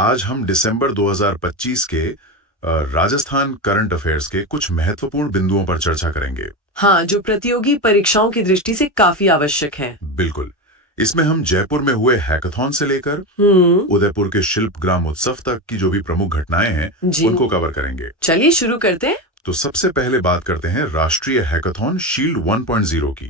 आज हम दिसंबर 2025 के राजस्थान करंट अफेयर्स के कुछ महत्वपूर्ण बिंदुओं पर चर्चा करेंगे। हाँ, जो प्रतियोगी परीक्षाओं की दृष्टि से काफी आवश्यक है। बिल्कुल। इसमें हम जयपुर में हुए हैकाथॉन से लेकर उदयपुर के शिल्प ग्राम उत्सव तक की जो भी प्रमुख घटनाएं हैं जी उनको कवर करेंगे। चलिए शुरू करते हैं। तो सबसे पहले बात करते हैं राष्ट्रीय हैकाथॉन शील्ड 1.0 की।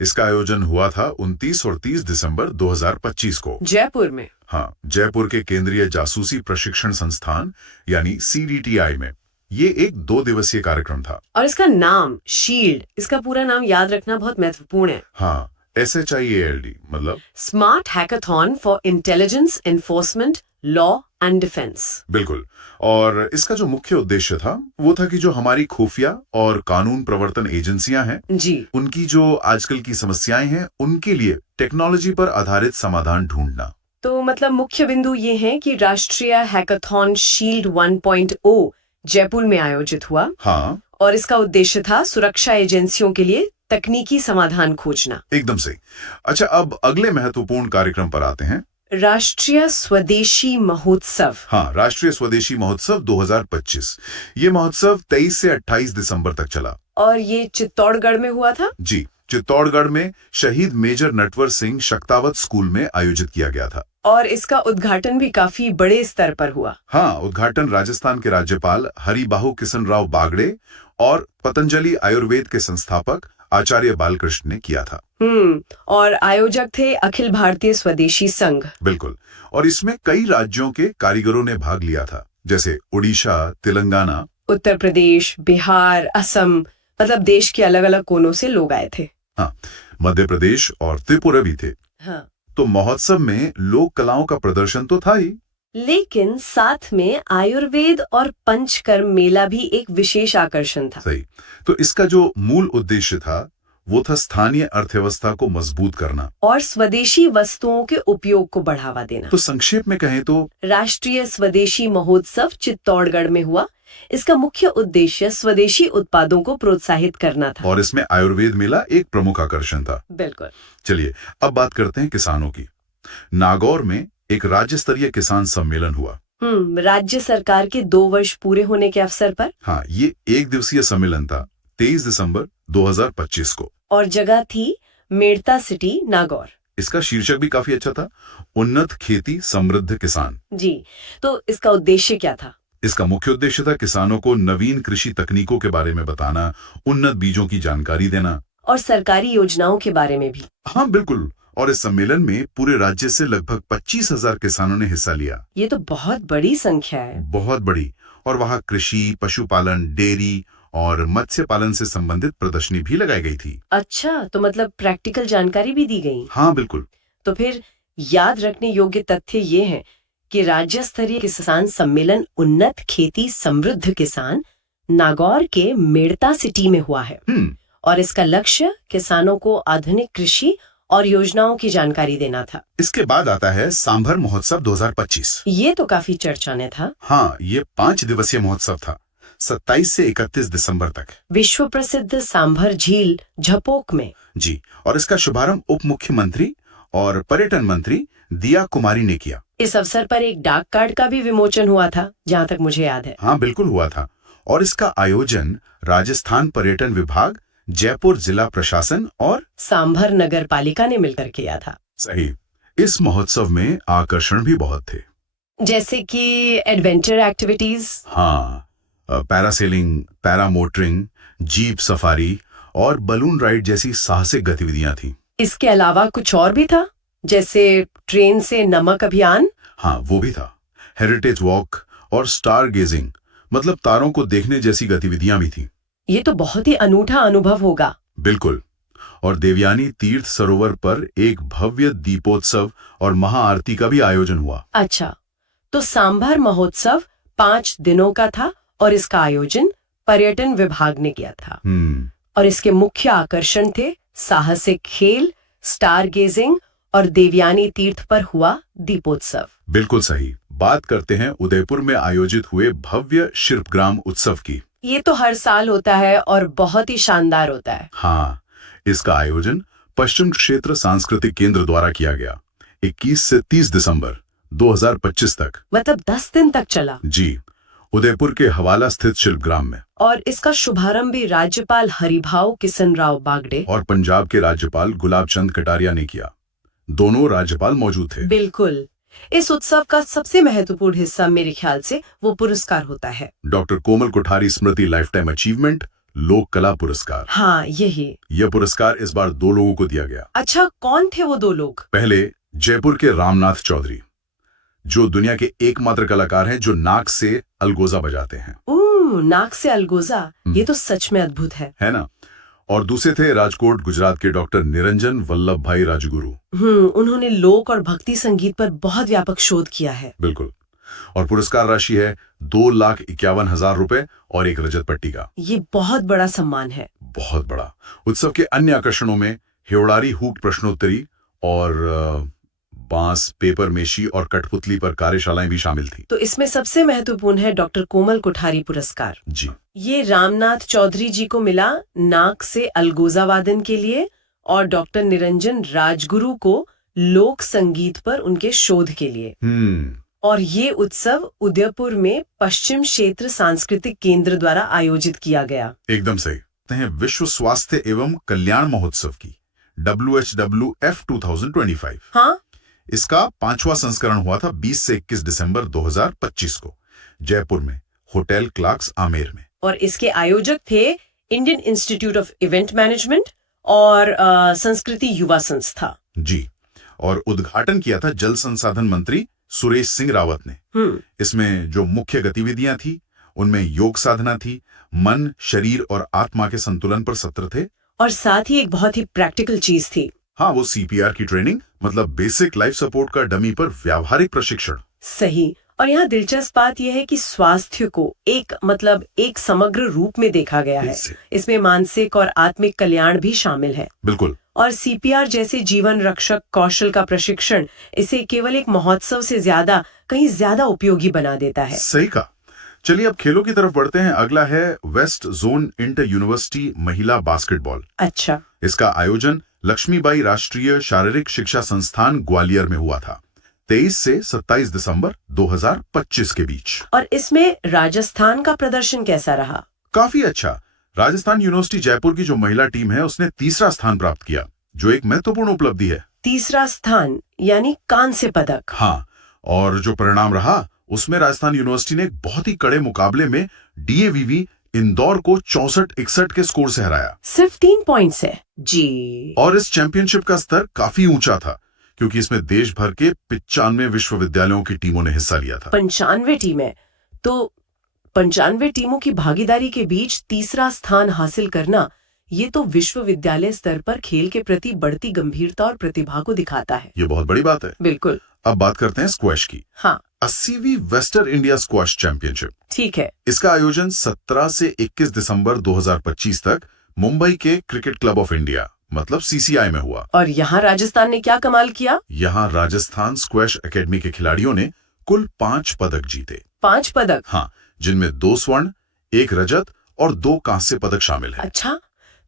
इसका आयोजन हुआ था 29 और 30 दिसंबर 2025 को जयपुर में। हाँ, जयपुर के केंद्रीय जासूसी प्रशिक्षण संस्थान यानी CDTI में। ये एक 2 दिवसीय कार्यक्रम था। और इसका नाम शील्ड, इसका पूरा नाम याद रखना बहुत महत्वपूर्ण है। हाँ, SHIELD मतलब smart hackathon for intelligence enforcement law and defence. बिल्कुल। और इसका जो मुख्य उद्देश्य था वो था कि जो हमारी खुफिया और कानून प्रवर्तन एजेंसियां हैं जी, उनकी जो आजकल की समस्याएं हैं उनके लिए टेक्नोलॉजी पर आधारित समाधान ढूंढना। तो मतलब मुख्य बिंदु ये है कि राष्ट्रीय हैकाथॉन शील्ड 1.0 जयपुर में आयोजित हुआ। हाँ, और इसका उद्देश्य था सुरक्षा एजेंसियों के लिए तकनीकी समाधान खोजना। एकदम सही। अच्छा, अब अगले महत्वपूर्ण कार्यक्रम पर आते हैं। राष्ट्रीय स्वदेशी महोत्सव। हाँ, राष्ट्रीय स्वदेशी महोत्सव 2025। ये महोत्सव 23 से 28 दिसंबर तक चला। और ये चित्तौड़गढ़ में हुआ था। जी, चित्तौड़गढ़ में शहीद मेजर नटवर सिंह शक्तावत स्कूल में आयोजित किया गया था। और इसका उद्घाटन भी काफी बड़े स्तर पर हुआ। हाँ, उद्घाटन राजस्थान के राज्यपाल हरिबाहु किशन राव बागड़े और पतंजलि आयुर्वेद के संस्थापक आचार्य बालकृष्ण ने किया था। और आयोजक थे अखिल भारतीय स्वदेशी संघ। बिल्कुल। और इसमें कई राज्यों के कारीगरों ने भाग लिया था, जैसे उड़ीसा, तेलंगाना, उत्तर प्रदेश, बिहार, असम, मतलब देश के अलग अलग कोनों से लोग आए थे। हाँ, मध्य प्रदेश और त्रिपुरा भी थे। हाँ, तो महोत्सव में लोक कलाओं का प्रदर्शन तो था ही, लेकिन साथ में आयुर्वेद और पंचकर्म मेला भी एक विशेष आकर्षण था। सही। तो इसका जो मूल उद्देश्य था वो था स्थानीय अर्थव्यवस्था को मजबूत करना और स्वदेशी वस्तुओं के उपयोग को बढ़ावा देना। तो संक्षेप में कहें तो राष्ट्रीय स्वदेशी महोत्सव चित्तौड़गढ़ में हुआ। इसका मुख्य उद्देश्य स्वदेशी उत्पादों को प्रोत्साहित करना था। और इसमें आयुर्वेद मेला एक प्रमुख आकर्षण था। बिल्कुल। चलिए अब बात करते हैं किसानों की। नागौर में एक राज्य स्तरीय किसान सम्मेलन हुआ। राज्य सरकार के 2 वर्ष पूरे होने के अवसर पर। हाँ, ये 1 दिवसीय सम्मेलन था 23 दिसंबर 2025 को। और जगह थी मेड़ता सिटी, नागौर। इसका शीर्षक भी काफी अच्छा था, उन्नत खेती समृद्ध किसान। जी, तो इसका उद्देश्य क्या था? इसका मुख्य उद्देश्य था किसानों को नवीन कृषि तकनीकों के बारे में बताना, उन्नत बीजों की जानकारी देना और सरकारी योजनाओं के बारे में भी। हाँ बिल्कुल। और इस सम्मेलन में पूरे राज्य से लगभग 25,000 किसानों ने हिस्सा लिया। ये तो बहुत बड़ी संख्या है। बहुत बड़ी। और वहाँ कृषि, पशुपालन, डेयरी और मत्स्य पालन से संबंधित प्रदर्शनी भी लगाई गई थी। अच्छा, तो मतलब प्रैक्टिकल जानकारी भी दी गई। हाँ बिल्कुल। तो फिर याद रखने योग्य तथ्य ये है कि राज्य स्तरीय किसान सम्मेलन उन्नत खेती समृद्ध किसान नागौर के मेड़ता सिटी में हुआ है। और इसका लक्ष्य किसानों को आधुनिक कृषि और योजनाओं की जानकारी देना था। इसके बाद आता है सांभर महोत्सव 2025। ये तो काफी चर्चा में था। हाँ, ये 5 दिवसीय महोत्सव था 27 से 31 दिसंबर तक। विश्व प्रसिद्ध सांभर झील झपोक में। जी, और इसका शुभारंभ उप मुख्यमंत्री और पर्यटन मंत्री दिया कुमारी ने किया। इस अवसर पर एक डाक कार्ड का भी विमोचन हुआ था, जहाँ तक मुझे याद है। हाँ बिल्कुल हुआ था। और इसका आयोजन राजस्थान पर्यटन विभाग, जयपुर जिला प्रशासन और सांभर नगर पालिका ने मिलकर किया था। सही। इस महोत्सव में आकर्षण भी बहुत थे, जैसे कि एडवेंचर एक्टिविटीज। हाँ, पैरासेलिंग, पैरामोटरिंग, जीप सफारी और बलून राइड जैसी साहसिक गतिविधियां थी। इसके अलावा कुछ और भी था, जैसे ट्रेन से नमक अभियान। हाँ, वो भी था। हेरिटेज वॉक और स्टार गेजिंग मतलब तारों को देखने जैसी गतिविधियां भी थी। ये तो बहुत ही अनूठा अनुभव होगा। बिल्कुल। और देवयानी तीर्थ सरोवर पर एक भव्य दीपोत्सव और महाआरती का भी आयोजन हुआ। अच्छा, तो सांभर महोत्सव 5 दिनों का था और इसका आयोजन पर्यटन विभाग ने किया था। और इसके मुख्य आकर्षण थे साहसिक खेल, स्टार गेजिंग और देवयानी तीर्थ पर हुआ दीपोत्सव। बिल्कुल सही। बात करते हैं उदयपुर में आयोजित हुए भव्य शिल्पग्राम उत्सव की। ये तो हर साल होता है और बहुत ही शानदार होता है। हाँ, इसका आयोजन पश्चिम क्षेत्र सांस्कृतिक केंद्र द्वारा किया गया 21 से 30 दिसंबर 2025 तक। मतलब 10 दिन तक चला। जी, उदयपुर के हवाला स्थित शिल्पग्राम में। और इसका शुभारंभ भी राज्यपाल हरिभाऊ किशनराव बागडे और पंजाब के राज्यपाल गुलाब चंद कटारिया ने किया। दोनों राज्यपाल मौजूद थे। बिल्कुल। इस उत्सव का सबसे महत्वपूर्ण हिस्सा मेरे ख्याल से वो पुरस्कार होता है। डॉक्टर कोमल कोठारी स्मृति लाइफ टाइम अचीवमेंट लोक कला पुरस्कार। हाँ, यही। यह पुरस्कार इस बार 2 लोगों को दिया गया। अच्छा, कौन थे वो 2 लोग? पहले जयपुर के रामनाथ चौधरी, जो दुनिया के एकमात्र कलाकार हैं जो नाक से अलगोजा बजाते हैं। नाक से अलगोजा, ये तो सच में अद्भुत है ना? और दूसरे थे राजकोट गुजरात के डॉक्टर निरंजन वल्लभ भाई राजगुरु। उन्होंने लोक और भक्ति संगीत पर बहुत व्यापक शोध किया है। बिल्कुल। और पुरस्कार राशि है 2,51,000 रुपए और एक रजत पट्टी का। ये बहुत बड़ा सम्मान है। बहुत बड़ा। उत्सव के अन्य आकर्षणों में हेवड़ारी हुक प्रश्नोत्तरी और बांस, पेपर मेशी और कठपुतली पर कार्यशालाएं भी शामिल थी। तो इसमें सबसे महत्वपूर्ण है डॉक्टर कोमल कोठारी पुरस्कार। जी, ये रामनाथ चौधरी जी को मिला नाक से अलगोजा वादन के लिए, और डॉक्टर निरंजन राजगुरु को लोक संगीत पर उनके शोध के लिए। और ये उत्सव उदयपुर में पश्चिम क्षेत्र सांस्कृतिक केंद्र द्वारा आयोजित किया गया। एकदम सही। हैं विश्व स्वास्थ्य एवं कल्याण महोत्सव की WHWF 2025। हाँ, इसका 5वां संस्करण हुआ था 20 से 21 दिसंबर 2025 को जयपुर में होटल क्लार्क्स आमेर में। और इसके आयोजक थे Indian institute of event management और संस्कृति युवा संस्था। जी, और उद्घाटन किया था जल संसाधन मंत्री सुरेश सिंह रावत ने। इसमें जो मुख्य गतिविधियां थी उनमें योग साधना थी, मन, शरीर और आत्मा के संतुलन पर सत्र थे, और साथ ही एक बहुत ही प्रैक्टिकल चीज थी। हाँ, वो CPR की ट्रेनिंग, मतलब बेसिक लाइफ सपोर्ट का डमी पर व्यावहारिक प्रशिक्षण। सही। और यहाँ दिलचस्प बात यह है कि स्वास्थ्य को एक समग्र रूप में देखा गया है। इसमें मानसिक और आत्मिक कल्याण भी शामिल है। बिल्कुल। और CPR जैसे जीवन रक्षक कौशल का प्रशिक्षण इसे केवल एक महोत्सव से कहीं ज्यादा उपयोगी बना देता है। सही कहा। चलिए अब खेलों की तरफ बढ़ते हैं। अगला है वेस्ट जोन इंटर यूनिवर्सिटी महिला बास्केटबॉल। अच्छा। इसका आयोजन लक्ष्मीबाई राष्ट्रीय शारीरिक शिक्षा संस्थान ग्वालियर में हुआ था 23 से 27 दिसंबर 2025 के बीच। और इसमें राजस्थान का प्रदर्शन कैसा रहा? काफी अच्छा। राजस्थान यूनिवर्सिटी जयपुर की जो महिला टीम है उसने 3रा स्थान प्राप्त किया, जो एक महत्वपूर्ण उपलब्धि है। 3रा स्थान यानी कांस्य पदक। हाँ, और जो परिणाम रहा उसमें राजस्थान यूनिवर्सिटी ने एक बहुत ही कड़े मुकाबले में DAVV इंदौर को 64-61 के स्कोर से हराया। सिर्फ 3 पॉइंट से। जी। और इस चैंपियनशिप का स्तर काफी ऊंचा था क्योंकि इसमें देश भर के 95 विश्वविद्यालयों की टीमों ने हिस्सा लिया था। 95 टीमें, तो 95 टीमों की भागीदारी के बीच 3रा स्थान हासिल करना, ये तो विश्वविद्यालय स्तर पर खेल के प्रति बढ़ती गंभीरता और प्रतिभा को दिखाता है। ये बहुत बड़ी बात है। बिल्कुल। अब बात करते हैं स्क्वैश की। हाँ। 80वीं वेस्टर्न इंडिया स्क्वैश चैंपियनशिप। ठीक है। इसका आयोजन 17 से 21 दिसंबर 2025 तक मुंबई के क्रिकेट क्लब ऑफ इंडिया मतलब CCI में हुआ। और यहाँ राजस्थान ने क्या कमाल किया? यहाँ राजस्थान स्क्वैश एकेडमी के खिलाड़ियों ने कुल 5 पदक जीते। 5 पदक? हाँ, जिनमें 2 स्वर्ण, 1 रजत और 2 कांस्य पदक शामिल हैं। अच्छा,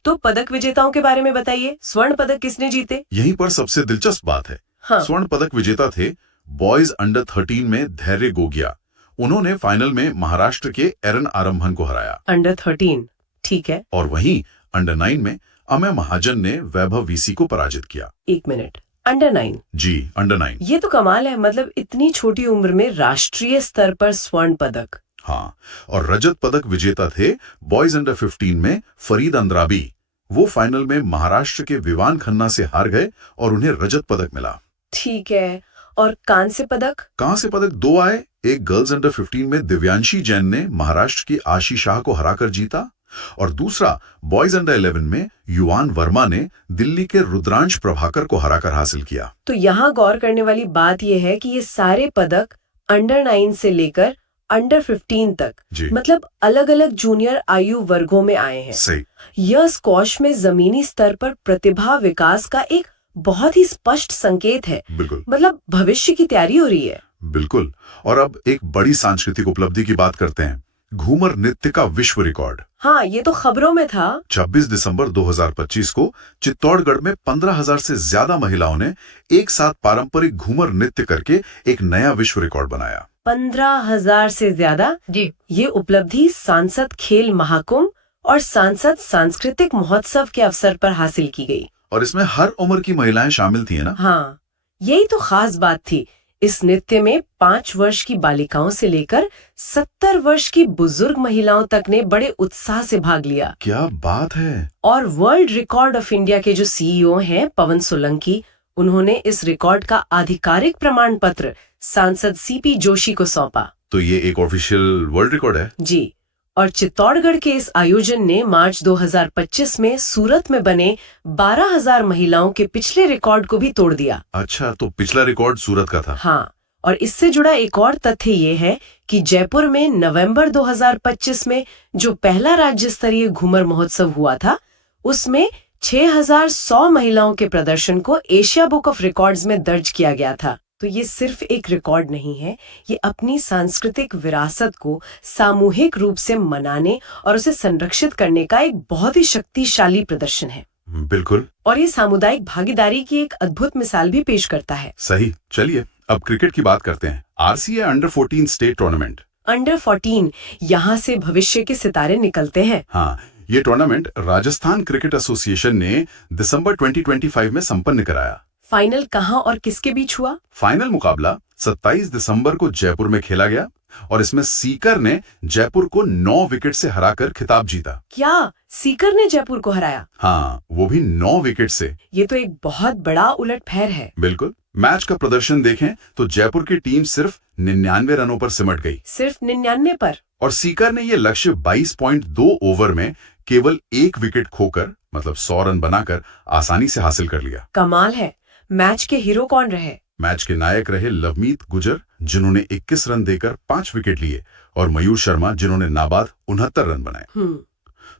तो पदक विजेताओं के बारे में बताइए। स्वर्ण पदक किसने जीते? यहीं पर सबसे दिलचस्प बात है। हाँ। स्वर्ण पदक विजेता थे बॉयज अंडर 13 में धैर्य गोगिया। उन्होंने फाइनल में महाराष्ट्र के एरन आरंभन को हराया। अंडर 13, ठीक है। और वहीं अंडर 9 में अमय महाजन ने वैभव VC को पराजित किया। 1 मिनट, अंडर 9? जी, अंडर 9। ये तो कमाल है, मतलब इतनी छोटी उम्र में राष्ट्रीय स्तर पर स्वर्ण पदक। हाँ, और रजत पदक विजेता थे बॉयज अंडर 15 में फरीद अंद्राबी। वो फाइनल में महाराष्ट्र के विवान खन्ना से हार गए और उन्हें रजत पदक मिला। ठीक है। और कांस्य पदक? कांस्य पदक 2 आए। एक गर्ल्स अंडर 15 में दिव्यांशी जैन ने महाराष्ट्र की आशी शाह को हराकर जीता, और दूसरा बॉयज अंडर 11 में युवान वर्मा ने दिल्ली के रुद्रांश प्रभाकर को हराकर हासिल किया। तो यहाँ गौर करने वाली बात यह है कि ये सारे पदक अंडर 9 से लेकर अंडर 15 तक, मतलब अलग अलग जूनियर आयु वर्गों में आए हैं। सही। यह स्क्वॉश में जमीनी स्तर पर प्रतिभा विकास का एक बहुत ही स्पष्ट संकेत है। बिल्कुल। मतलब भविष्य की तैयारी हो रही है। बिल्कुल। और अब एक बड़ी सांस्कृतिक उपलब्धि की बात करते हैं। घूमर नृत्य का विश्व रिकॉर्ड। हाँ, ये तो खबरों में था। 26 दिसंबर 2025 को चित्तौड़गढ़ में 15,000 से ज्यादा महिलाओं ने एक साथ पारंपरिक घूमर नृत्य करके एक नया विश्व रिकॉर्ड बनाया। 15,000 से ज्यादा जी। ये उपलब्धि सांसद खेल महाकुंभ और सांसद सांस्कृतिक महोत्सव के अवसर पर हासिल की गई। और इसमें हर उम्र की महिलाएं शामिल थी, है ना? हाँ, यही तो खास बात थी। इस नृत्य में 5 वर्ष की बालिकाओं से लेकर 70 वर्ष की बुजुर्ग महिलाओं तक ने बड़े उत्साह से भाग लिया। क्या बात है। और वर्ल्ड रिकॉर्ड ऑफ इंडिया के जो सीईओ हैं पवन सोलंकी, उन्होंने इस रिकॉर्ड का आधिकारिक प्रमाण पत्र सांसद सीपी जोशी को सौंपा। तो ये एक ऑफिशियल वर्ल्ड रिकॉर्ड है? जी। और चित्तौड़गढ़ के इस आयोजन ने मार्च 2025 में सूरत में बने 12,000 महिलाओं के पिछले रिकॉर्ड को भी तोड़ दिया। अच्छा, तो पिछला रिकॉर्ड सूरत का था। हाँ, और इससे जुड़ा एक और तथ्य ये है कि जयपुर में नवंबर 2025 में जो पहला राज्य स्तरीय घूमर महोत्सव हुआ था, उसमें 6,100 महिलाओं के प्रदर्शन को एशिया बुक ऑफ रिकॉर्ड्स में दर्ज किया गया था। तो ये सिर्फ एक रिकॉर्ड नहीं है, ये अपनी सांस्कृतिक विरासत को सामूहिक रूप से मनाने और उसे संरक्षित करने का एक बहुत ही शक्तिशाली प्रदर्शन है। बिल्कुल। और ये सामुदायिक भागीदारी की एक अद्भुत मिसाल भी पेश करता है। सही। चलिए अब क्रिकेट की बात करते हैं। RCA under 14 state tournament. Under 14, यहाँ से भविष्य के सितारे निकलते हैं। हाँ, ये टूर्नामेंट राजस्थान क्रिकेट एसोसिएशन ने दिसंबर 2025 में संपन्न कराया। फाइनल कहाँ और किसके बीच हुआ? फाइनल मुकाबला 27 दिसंबर को जयपुर में खेला गया और इसमें सीकर ने जयपुर को 9 विकेट से हराकर खिताब जीता। क्या सीकर ने जयपुर को हराया? हाँ, वो भी 9 विकेट से। ये तो एक बहुत बड़ा उलटफेर है। बिल्कुल। मैच का प्रदर्शन देखें तो जयपुर की टीम सिर्फ 99 रनों पर सिमट गई। सिर्फ 99 पर? और सीकर ने ये लक्ष्य 22.2 ओवर में केवल 1 विकेट खोकर, मतलब 100 रन बनाकर आसानी से हासिल कर लिया। कमाल है। मैच के हीरो कौन रहे? मैच के नायक रहे लवमीत गुजर, जिन्होंने 21 रन देकर 5 विकेट लिए, और मयूर शर्मा, जिन्होंने नाबाद 69 रन बनाए।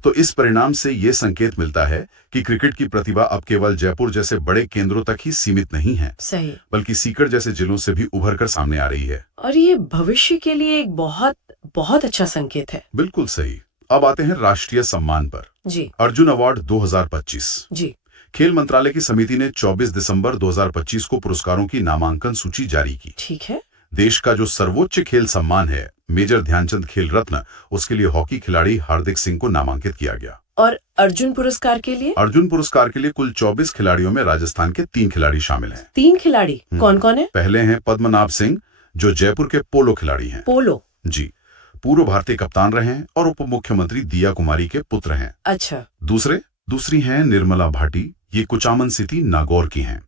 तो इस परिणाम से ये संकेत मिलता है कि क्रिकेट की प्रतिभा अब केवल जयपुर जैसे बड़े केंद्रों तक ही सीमित नहीं है। सही। बल्कि सीकर जैसे जिलों से भी उभर कर सामने आ रही है। और ये भविष्य के लिए एक बहुत बहुत अच्छा संकेत है। बिल्कुल सही। अब आते हैं राष्ट्रीय सम्मान पर। जी। अर्जुन अवार्ड 2025। जी। खेल मंत्रालय की समिति ने 24 दिसंबर 2025 को पुरस्कारों की नामांकन सूची जारी की। ठीक है। देश का जो सर्वोच्च खेल सम्मान है, मेजर ध्यानचंद खेल रत्न, उसके लिए हॉकी खिलाड़ी हार्दिक सिंह को नामांकित किया गया। और अर्जुन पुरस्कार के लिए? अर्जुन पुरस्कार के लिए कुल 24 खिलाड़ियों में राजस्थान के 3 खिलाड़ी शामिल हैं। 3 खिलाड़ी? कौन कौन है? पहले हैं पद्मनाभ सिंह, जो जयपुर के पोलो खिलाड़ी हैं। पोलो? जी। पूर्व भारतीय कप्तान रहे हैं और उप मुख्यमंत्री दिया कुमारी के पुत्र हैं। अच्छा। दूसरी हैं निर्मला भाटी, ये कुचामन सिटी नागौर की हैं,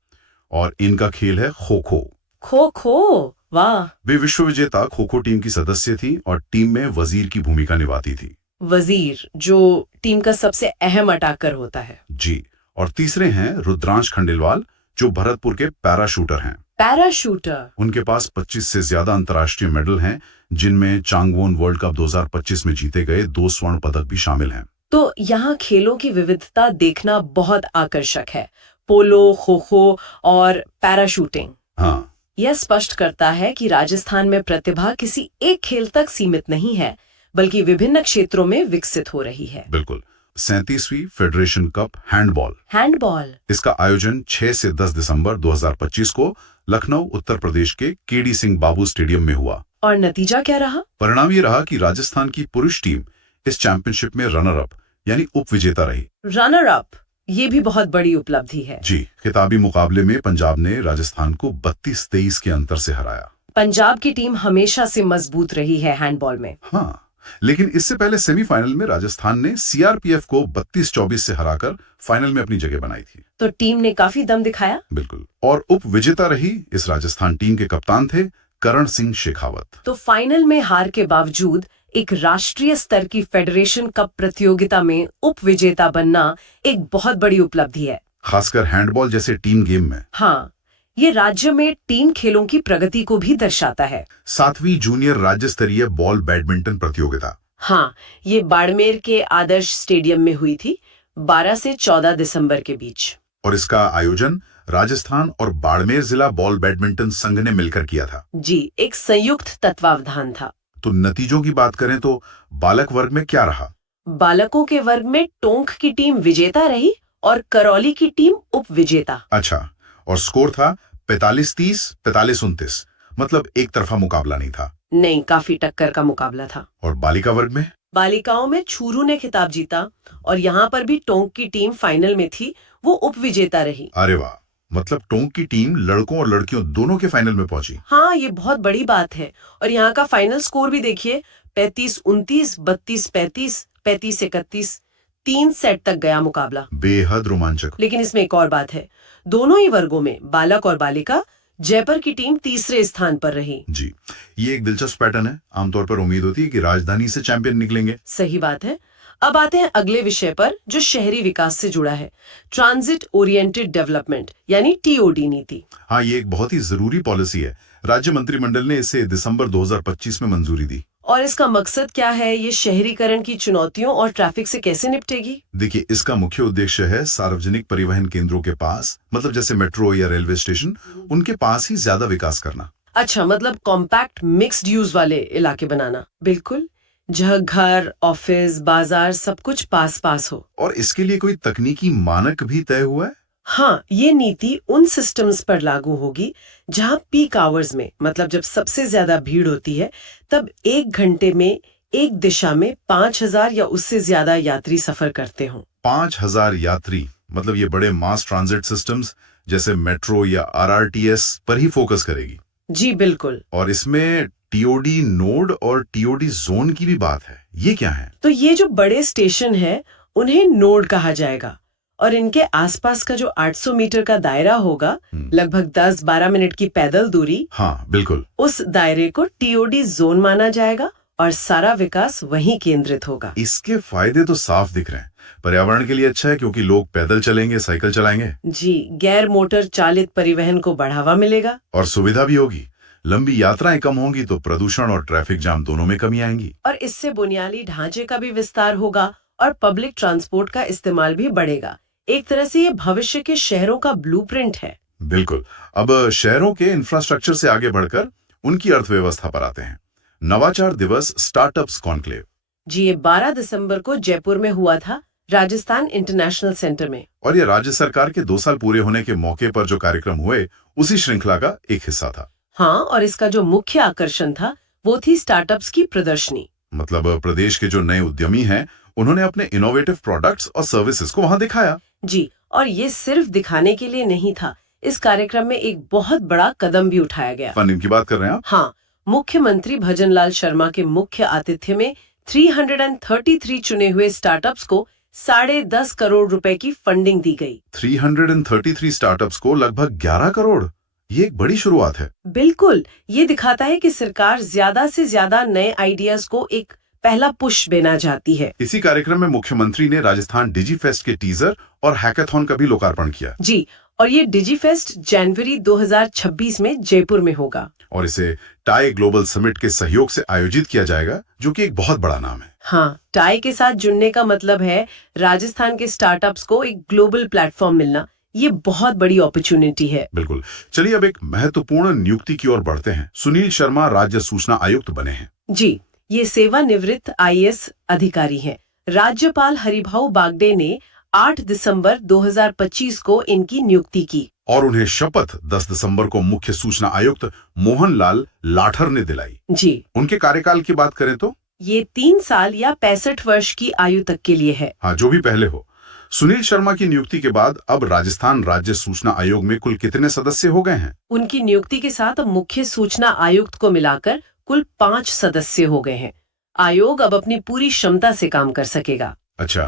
और इनका खेल है खो खो। खो खो? वाह। वे विश्व विजेता खो खो टीम की सदस्य थी और टीम में वजीर की भूमिका निभाती थी। वजीर, जो टीम का सबसे अहम अटैकर होता है। जी। और तीसरे हैं रुद्रांश खंडेलवाल, जो भरतपुर के पैराशूटर हैं। पैराशूटर? उनके पास 25 से ज्यादा अंतर्राष्ट्रीय मेडल हैं, जिनमें चांगवोन वर्ल्ड कप 2025 में जीते गए 2 स्वर्ण पदक भी शामिल हैं। तो यहाँ खेलों की विविधता देखना बहुत आकर्षक है। पोलो, खो खो और पैराशूटिंग। हाँ, यह स्पष्ट करता है कि राजस्थान में प्रतिभा किसी एक खेल तक सीमित नहीं है, बल्कि विभिन्न क्षेत्रों में विकसित हो रही है। बिल्कुल। 37वीं फेडरेशन कप हैंडबॉल। हैंडबॉल? इसका आयोजन 6 से 10 दिसंबर 2025 को लखनऊ, उत्तर प्रदेश के केडी सिंह बाबू स्टेडियम में हुआ। और नतीजा क्या रहा? परिणाम ये रहा कि राजस्थान की पुरुष टीम इस चैंपियनशिप में रनर अप यानी उप विजेता रही। Runner up? ये भी बहुत बड़ी उपलब्धि है। जी। खिताबी मुकाबले में पंजाब ने राजस्थान को 32-23 के अंतर से हराया। पंजाब की टीम हमेशा से मजबूत रही है हैंडबॉल में। हाँ, लेकिन इससे पहले सेमीफाइनल में राजस्थान ने सीआरपीएफ को 32-24 से हराकर फाइनल में अपनी जगह बनाई थी। तो टीम ने काफी दम दिखाया। बिल्कुल। और उप विजेता रही इस राजस्थान टीम के कप्तान थे करण सिंह शेखावत। तो फाइनल में हार के बावजूद एक राष्ट्रीय स्तर की फेडरेशन कप प्रतियोगिता में उप विजेता बनना एक बहुत बड़ी उपलब्धि है, खासकर हैंडबॉल जैसे टीम गेम में। हाँ, ये राज्य में टीम खेलों की प्रगति को भी दर्शाता है। 7वीं जूनियर राज्य स्तरीय बॉल बैडमिंटन प्रतियोगिता। हाँ, ये बाड़मेर के आदर्श स्टेडियम में हुई थी 12 से 14 दिसंबर के बीच। और इसका आयोजन राजस्थान और बाड़मेर जिला बॉल बैडमिंटन संघ ने मिलकर किया था। जी, एक संयुक्त तत्वावधान था। तो नतीजों की बात करें तो बालक वर्ग में क्या रहा? बालकों के वर्ग में टोंक की टीम विजेता रही और करौली की टीम उप विजेता। अच्छा, और स्कोर था 45-30, 45-29, मतलब एक तरफा मुकाबला नहीं था। नहीं, काफी टक्कर का मुकाबला था। और बालिका वर्ग में? बालिकाओं में छूरू ने खिताब जीता और यहाँ पर भी टोंक की टीम फाइनल में थी, वो उप विजेता रही। अरे वाह, मतलब टोंक की टीम लड़कों और लड़कियों दोनों के फाइनल में पहुंची। हाँ, ये बहुत बड़ी बात है। और यहाँ का फाइनल स्कोर भी देखिए, 35-29, 32-35, 35-31, 3 सेट तक गया मुकाबला। बेहद रोमांचक। लेकिन इसमें एक और बात है, दोनों ही वर्गों में बालक और बालिका जयपुर की टीम तीसरे स्थान पर रही। जी, ये एक दिलचस्प पैटर्न है। आमतौर पर उम्मीद होती है कि राजधानी से चैंपियन निकलेंगे। सही बात है। अब आते हैं अगले विषय पर जो शहरी विकास से जुड़ा है, ट्रांजिट ओरिएंटेड डेवलपमेंट यानी टीओडी नीति। हाँ, ये एक बहुत ही जरूरी पॉलिसी है। राज्य मंत्रिमंडल ने इसे दिसंबर 2025 में मंजूरी दी। और इसका मकसद क्या है? ये शहरीकरण की चुनौतियों और ट्रैफिक से कैसे निपटेगी? देखिए, इसका मुख्य उद्देश्य है सार्वजनिक परिवहन केंद्रों के पास, मतलब जैसे मेट्रो या रेलवे स्टेशन, उनके पास ही ज्यादा विकास करना। अच्छा, मतलब कॉम्पैक्ट मिक्स्ड यूज वाले इलाके बनाना। बिल्कुल, जहाँ घर, ऑफिस, बाजार सब कुछ पास पास हो। और इसके लिए कोई तकनीकी मानक भी तय हुआ है? हाँ, ये नीति उन सिस्टम्स पर लागू होगी जहाँ पीक आवर्स में, मतलब जब सबसे ज्यादा भीड़ होती है, तब 1 घंटे में एक दिशा में 5000 या उससे ज्यादा यात्री सफर करते हों। 5000 यात्री, मतलब ये बड़े मास ट्रांजिट सिस्टम्स जैसे मेट्रो या आरआरटीएस पर ही फोकस करेगी। जी बिल्कुल। और इसमें टीओडी नोड और टीओडी जोन की भी बात है। ये क्या है? तो ये जो बड़े स्टेशन है उन्हें नोड कहा जाएगा और इनके आसपास का जो 800 मीटर का दायरा होगा, लगभग 10-12 मिनट की पैदल दूरी, हाँ बिल्कुल, उस दायरे को टीओडी जोन माना जाएगा और सारा विकास वहीं केंद्रित होगा। इसके फायदे तो साफ दिख रहे हैं। पर्यावरण के लिए अच्छा है क्योंकि लोग पैदल चलेंगे, साइकिल चलाएंगे। जी, गैर मोटर चालित परिवहन को बढ़ावा मिलेगा और सुविधा भी होगी। लंबी यात्राएं कम होंगी तो प्रदूषण और ट्रैफिक जाम दोनों में कमी आएंगी। और इससे बुनियादी ढांचे का भी विस्तार होगा और पब्लिक ट्रांसपोर्ट का इस्तेमाल भी बढ़ेगा। एक तरह से ये भविष्य के शहरों का ब्लूप्रिंट है। बिल्कुल। अब शहरों के इंफ्रास्ट्रक्चर से आगे बढ़कर उनकी अर्थव्यवस्था पर आते हैं। नवाचार दिवस स्टार्टअप्स कॉन्क्लेव। जी, ये 12 दिसंबर को जयपुर में हुआ था, राजस्थान इंटरनेशनल सेंटर में। और ये राज्य सरकार के 2 साल पूरे होने के मौके पर जो कार्यक्रम हुए, उसी श्रृंखला का एक हिस्सा था। हाँ, और इसका जो मुख्य आकर्षण था वो थी स्टार्टअप्स की प्रदर्शनी। मतलब प्रदेश के जो नए उद्यमी हैं, उन्होंने अपने इनोवेटिव प्रोडक्ट्स और सर्विसेज को वहां दिखाया। जी, और ये सिर्फ दिखाने के लिए नहीं था, इस कार्यक्रम में एक बहुत बड़ा कदम भी उठाया गया। फंडिंग की बात कर रहे हैं आप? हाँ, मुख्यमंत्री भजनलाल शर्मा के मुख्य आतिथ्य में 333 चुने हुए स्टार्टअप्स को 10.5 करोड़ रुपए की फंडिंग दी गई। 333 स्टार्टअप्स को लगभग 11 करोड़। ये एक बड़ी शुरुआत है। बिल्कुल, ये दिखाता है कि सरकार ज्यादा से ज्यादा नए आइडियाज को एक पहला पुश देना चाहती है। इसी कार्यक्रम में मुख्यमंत्री ने राजस्थान डिजीफेस्ट के टीजर और हैकाथॉन का भी लोकार्पण किया। जी, और ये डिजीफेस्ट जनवरी 2026 में जयपुर में होगा। और इसे टाई ग्लोबल समिट के सहयोग से आयोजित किया जाएगा, जो कि एक बहुत बड़ा नाम है। हाँ, टाई के साथ जुड़ने का मतलब है राजस्थान के स्टार्टअप्स को एक ग्लोबल प्लेटफॉर्म मिलना। ये बहुत बड़ी अपॉर्चुनिटी है। बिल्कुल। चलिए अब एक महत्वपूर्ण नियुक्ति की ओर बढ़ते हैं। सुनील शर्मा राज्य सूचना आयुक्त बने हैं। जी, ये सेवानिवृत्त आईएएस अधिकारी हैं। राज्यपाल हरिभाऊ बागडे ने 8 दिसंबर 2025 को इनकी नियुक्ति की और उन्हें शपथ 10 दिसंबर को मुख्य सूचना आयुक्त मोहनलाल लाठर ने दिलाई। जी, उनके कार्यकाल की बात करें तो ये 3 साल या 65 वर्ष की आयु तक के लिए है। हाँ, जो भी पहले हो। सुनील शर्मा की नियुक्ति के बाद अब राजस्थान राज्य सूचना आयोग में कुल कितने सदस्य हो गए हैं? उनकी नियुक्ति के साथ अब मुख्य सूचना आयुक्त को मिलाकर कुल 5 सदस्य हो गए हैं। आयोग अब अपनी पूरी क्षमता से काम कर सकेगा। अच्छा,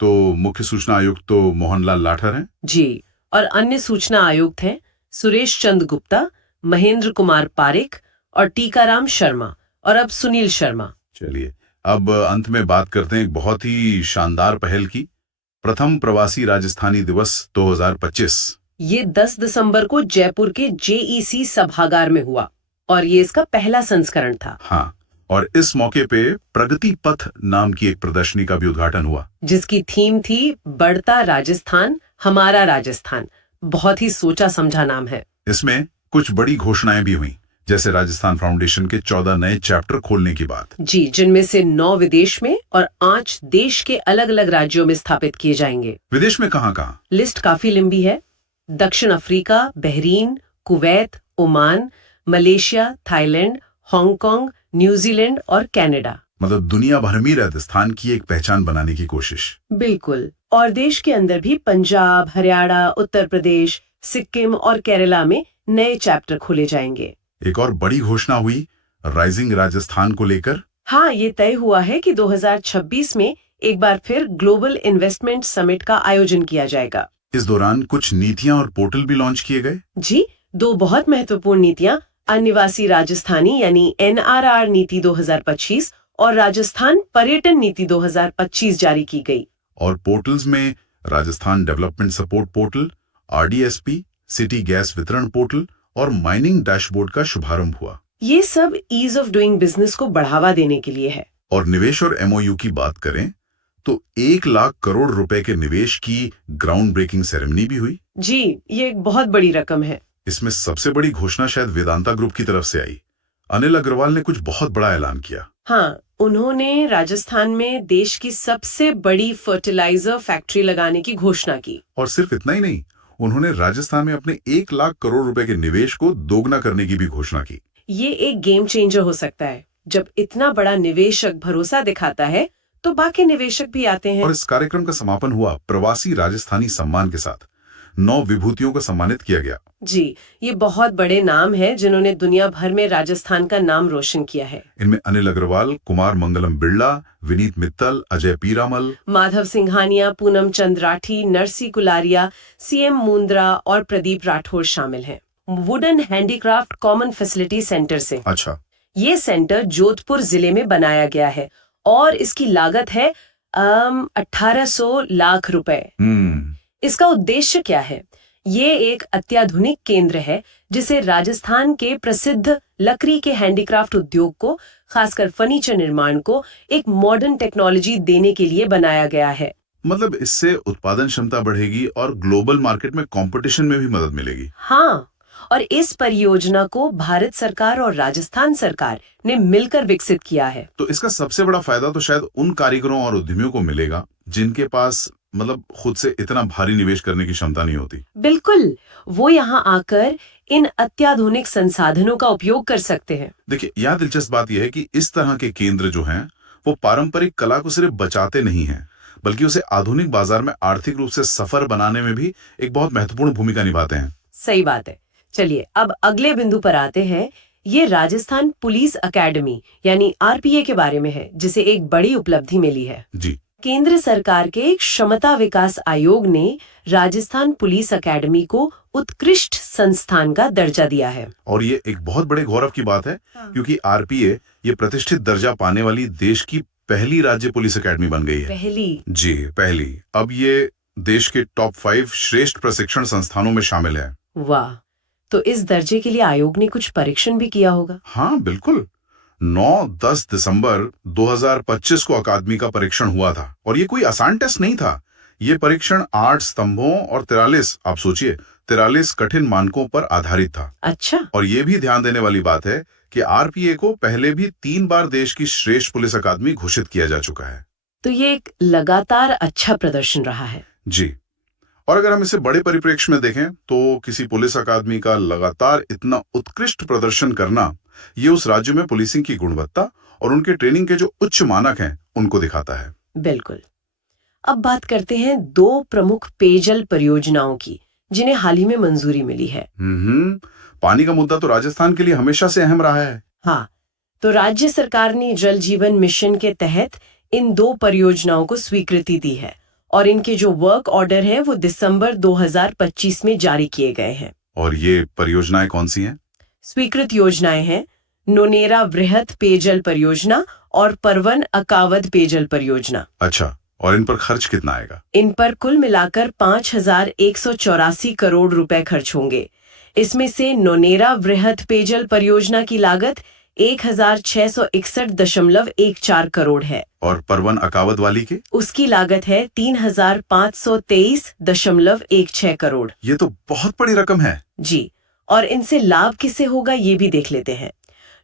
तो मुख्य सूचना आयुक्त तो मोहनलाल लाठर हैं? जी, और अन्य सूचना आयुक्त हैं सुरेश चंद्र गुप्ता, महेंद्र कुमार पारेख और टीकाराम शर्मा और अब सुनील शर्मा। चलिए अब अंत में बात करते हैं एक बहुत ही शानदार पहल की, प्रथम प्रवासी राजस्थानी दिवस 2025। ये 10 दिसंबर को जयपुर के जेईसी सभागार में हुआ और ये इसका पहला संस्करण था। हाँ, और इस मौके पे प्रगति पथ नाम की एक प्रदर्शनी का भी उद्घाटन हुआ, जिसकी थीम थी बढ़ता राजस्थान हमारा राजस्थान। बहुत ही सोचा समझा नाम है। इसमें कुछ बड़ी घोषणाएं भी हुई, जैसे राजस्थान फाउंडेशन के 14 नए चैप्टर खोलने की बात। जी, जिनमें से 9 विदेश में और 5 देश के अलग अलग राज्यों में स्थापित किए जाएंगे। विदेश में कहाँ कहाँ? लिस्ट काफी लंबी है। दक्षिण Africa, Bahrain, Kuwait, Oman, Malaysia, Thailand, Hong Kong, New Zealand और कनाडा। मतलब दुनिया भर में राजस्थान की एक पहचान बनाने की कोशिश। बिल्कुल। और देश के अंदर भी पंजाब, हरियाणा, उत्तर प्रदेश, सिक्किम और केरला में नए चैप्टर खोले जाएंगे। एक और बड़ी घोषणा हुई राइजिंग राजस्थान को लेकर। हाँ, ये तय हुआ है कि 2026 में एक बार फिर ग्लोबल इन्वेस्टमेंट समिट का आयोजन किया जाएगा। इस दौरान कुछ नीतियां और पोर्टल भी लॉन्च किए गए। जी, 2 बहुत महत्वपूर्ण नीतियां अनिवासी राजस्थानी यानी NRR नीति 2025 और राजस्थान पर्यटन नीति 2025 जारी की गई। और पोर्टल्स में Rajasthan development support portal, RDSP, city gas वितरण पोर्टल और माइनिंग डैशबोर्ड का शुभारंभ हुआ। ये सब ईज ऑफ डूइंग बिजनेस को बढ़ावा देने के लिए है। और निवेश और MOU की बात करें तो 1 लाख करोड़ रुपए के निवेश की ग्राउंड ब्रेकिंग सेरेमनी भी हुई। जी, ये एक बहुत बड़ी रकम है। इसमें सबसे बड़ी घोषणा शायद वेदांता ग्रुप की तरफ से आई। अनिल अग्रवाल ने कुछ बहुत बड़ा ऐलान किया। हाँ, उन्होंने राजस्थान में देश की सबसे बड़ी फर्टिलाइजर फैक्ट्री लगाने की घोषणा की। और सिर्फ इतना ही नहीं, उन्होंने राजस्थान में अपने 1 लाख करोड़ रुपए के निवेश को दोगुना करने की भी घोषणा की। ये एक गेम चेंजर हो सकता है। जब इतना बड़ा निवेशक भरोसा दिखाता है तो बाकी निवेशक भी आते हैं। और इस कार्यक्रम का समापन हुआ प्रवासी राजस्थानी सम्मान के साथ। 9 विभूतियों को सम्मानित किया गया। जी, ये बहुत बड़े नाम हैं जिन्होंने दुनिया भर में राजस्थान का नाम रोशन किया है। इनमें अनिल अग्रवाल, कुमार मंगलम बिरला, विनीत मित्तल, अजय पीरामल, माधव सिंघानिया, पूनम चंद राठी, नरसी कुलारिया, CM मुंद्रा और प्रदीप राठौर शामिल हैं। Wooden handicraft common facility centre से। अच्छा, ये सेंटर जोधपुर जिले में बनाया गया है और इसकी लागत है 1800 लाख रुपए। इसका उद्देश्य क्या है? ये एक अत्याधुनिक केंद्र है जिसे राजस्थान के प्रसिद्ध लकड़ी के हैंडीक्राफ्ट उद्योग को, खासकर फर्नीचर निर्माण को, एक मॉडर्न टेक्नोलॉजी देने के लिए बनाया गया है। मतलब इससे उत्पादन क्षमता बढ़ेगी और ग्लोबल मार्केट में कंपटीशन में भी मदद मिलेगी। हाँ, और इस परियोजना को भारत सरकार और राजस्थान सरकार ने मिलकर विकसित किया है। तो इसका सबसे बड़ा फायदा तो शायद उन कारीगरों और उद्यमियों को मिलेगा जिनके पास मतलब खुद से इतना भारी निवेश करने की क्षमता नहीं होती। बिल्कुल, वो यहाँ आकर इन अत्याधुनिक संसाधनों का उपयोग कर सकते हैं। देखिए, यहाँ दिलचस्प बात यह है कि इस तरह के केंद्र जो हैं, वो पारंपरिक कला को सिर्फ बचाते नहीं हैं, बल्कि उसे आधुनिक बाजार में आर्थिक रूप से सफल बनाने में भी एक बहुत महत्वपूर्ण भूमिका निभाते हैं। सही बात है। चलिए अब अगले बिंदु पर आते हैं। ये राजस्थान पुलिस अकेडमी यानी RPA के बारे में है, जिसे एक बड़ी उपलब्धि मिली है। जी, केंद्र सरकार के क्षमता विकास आयोग ने राजस्थान पुलिस अकेडमी को उत्कृष्ट संस्थान का दर्जा दिया है। और ये एक बहुत बड़े गौरव की बात है, क्योंकि RPA ये प्रतिष्ठित दर्जा पाने वाली देश की पहली राज्य पुलिस अकेडमी बन गई है। पहली? जी, पहली। अब ये देश के टॉप 5 श्रेष्ठ प्रशिक्षण संस्थानों में शामिल है। वाह, तो इस दर्जे के लिए आयोग ने कुछ परीक्षण भी किया होगा। हाँ, बिल्कुल। 9-10 दिसंबर 2025 को अकादमी का परीक्षण हुआ था और ये कोई आसान टेस्ट नहीं था। ये परीक्षण 8 स्तंभों और 43, आप सोचिए, 43 कठिन मानकों पर आधारित था। अच्छा। और ये भी ध्यान देने वाली बात है कि RPA को पहले भी 3 बार देश की श्रेष्ठ पुलिस अकादमी घोषित किया जा चुका है। तो ये एक लगातार अच्छा प्रदर्शन रहा है। जी, और अगर हम इसे बड़े परिप्रेक्ष्य में देखें तो किसी पुलिस अकादमी का लगातार इतना उत्कृष्ट प्रदर्शन करना, ये उस राज्य में पुलिसिंग की गुणवत्ता और उनके ट्रेनिंग के जो उच्च मानक हैं उनको दिखाता है। बिल्कुल। अब बात करते हैं 2 प्रमुख पेयजल परियोजनाओं की जिन्हें हाल ही में मंजूरी मिली है। पानी का मुद्दा तो राजस्थान के लिए हमेशा से अहम रहा है। हाँ, तो राज्य सरकार ने जल जीवन मिशन के तहत इन 2 परियोजनाओं को स्वीकृति दी है और इनके जो वर्क ऑर्डर हैं वो दिसंबर 2025 में जारी किए गए हैं। और ये परियोजनाएं कौन सी हैं? स्वीकृत योजनाएं हैं नोनेरा वृहत पेयजल परियोजना और परवन अकावद पेयजल परियोजना। अच्छा, और इन पर खर्च कितना आएगा? इन पर कुल मिलाकर 5184 करोड़ रुपए खर्च होंगे। इसमें से नोनेरा वृहत पेयजल परियोजना की लागत 1661.14 करोड़ है। और परवन अकावद वाली के? उसकी लागत है 3523.16 करोड़। ये तो बहुत बड़ी रकम है। जी, और इनसे लाभ किसे होगा ये भी देख लेते हैं।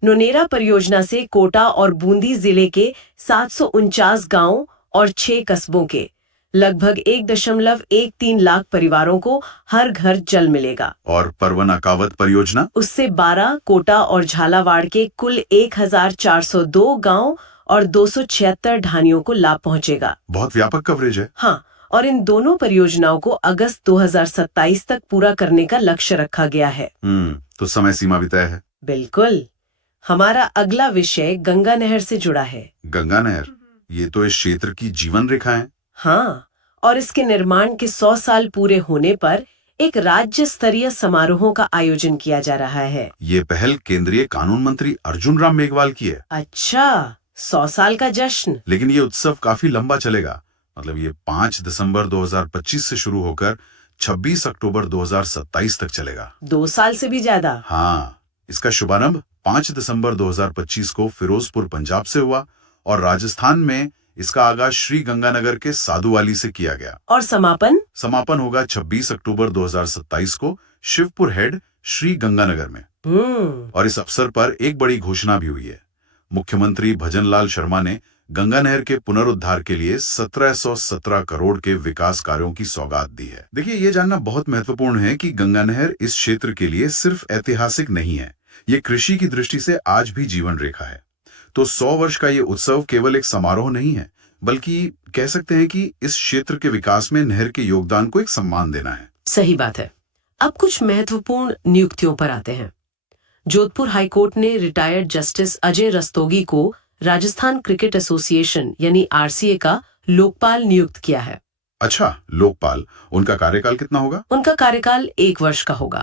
नोनेरा परियोजना से कोटा और बूंदी जिले के 749 गांवों और 6 कस्बों के लगभग 1.13 लाख परिवारों को हर घर जल मिलेगा। और परवन अकावत परियोजना? उससे 12 कोटा और झालावाड़ के कुल 1402 गांव और 276 ढानियों को लाभ पहुंचेगा। बहुत व्यापक कवरेज है। हाँ, और इन दोनों परियोजनाओं को अगस्त 2027 तक पूरा करने का लक्ष्य रखा गया है। तो समय सीमा भी तय है। बिल्कुल। हमारा अगला विषय गंगा नहर से जुड़ा है। गंगा नहर, ये तो इस क्षेत्र की जीवन रेखा है। हाँ, और इसके निर्माण के 100 साल पूरे होने पर एक राज्य स्तरीय समारोहों का आयोजन किया जा रहा है। ये पहल केंद्रीय कानून मंत्री अर्जुन राम मेघवाल की है। अच्छा, 100 साल का जश्न। लेकिन ये उत्सव काफी लंबा चलेगा। मतलब ये 5 दिसंबर 2025 से शुरू होकर 26 अक्टूबर 2027 तक चलेगा। 2 साल से भी ज्यादा। हाँ, इसका शुभारंभ 5 दिसंबर 2025 को फिरोजपुर पंजाब से हुआ और राजस्थान में इसका आगाज श्री गंगानगर के साधुवाली से किया गया। और समापन होगा 26 अक्टूबर 2027 को शिवपुर हेड श्री गंगानगर में। और इस अवसर पर एक बड़ी घोषणा भी हुई है। मुख्यमंत्री भजनलाल शर्मा ने गंगा नहर के पुनरुद्धार के लिए 1717 करोड़ के विकास कार्यों की सौगात दी है। देखिए, ये जानना बहुत महत्वपूर्ण है कि गंगा नहर इस क्षेत्र के लिए सिर्फ ऐतिहासिक नहीं है, ये कृषि की दृष्टि से आज भी जीवन रेखा है। तो 100 वर्ष का ये उत्सव केवल एक समारोह नहीं है, बल्कि कह सकते हैं कि इस क्षेत्र के विकास में नहर के योगदान को एक सम्मान देना है। सही बात है। अब कुछ महत्वपूर्ण नियुक्तियों पर आते हैं। जोधपुर हाईकोर्ट ने रिटायर्ड जस्टिस अजय रस्तोगी को राजस्थान क्रिकेट एसोसिएशन यानी आरसीए का लोकपाल नियुक्त किया है। अच्छा, लोकपाल। उनका कार्यकाल कितना होगा? उनका कार्यकाल 1 वर्ष का होगा।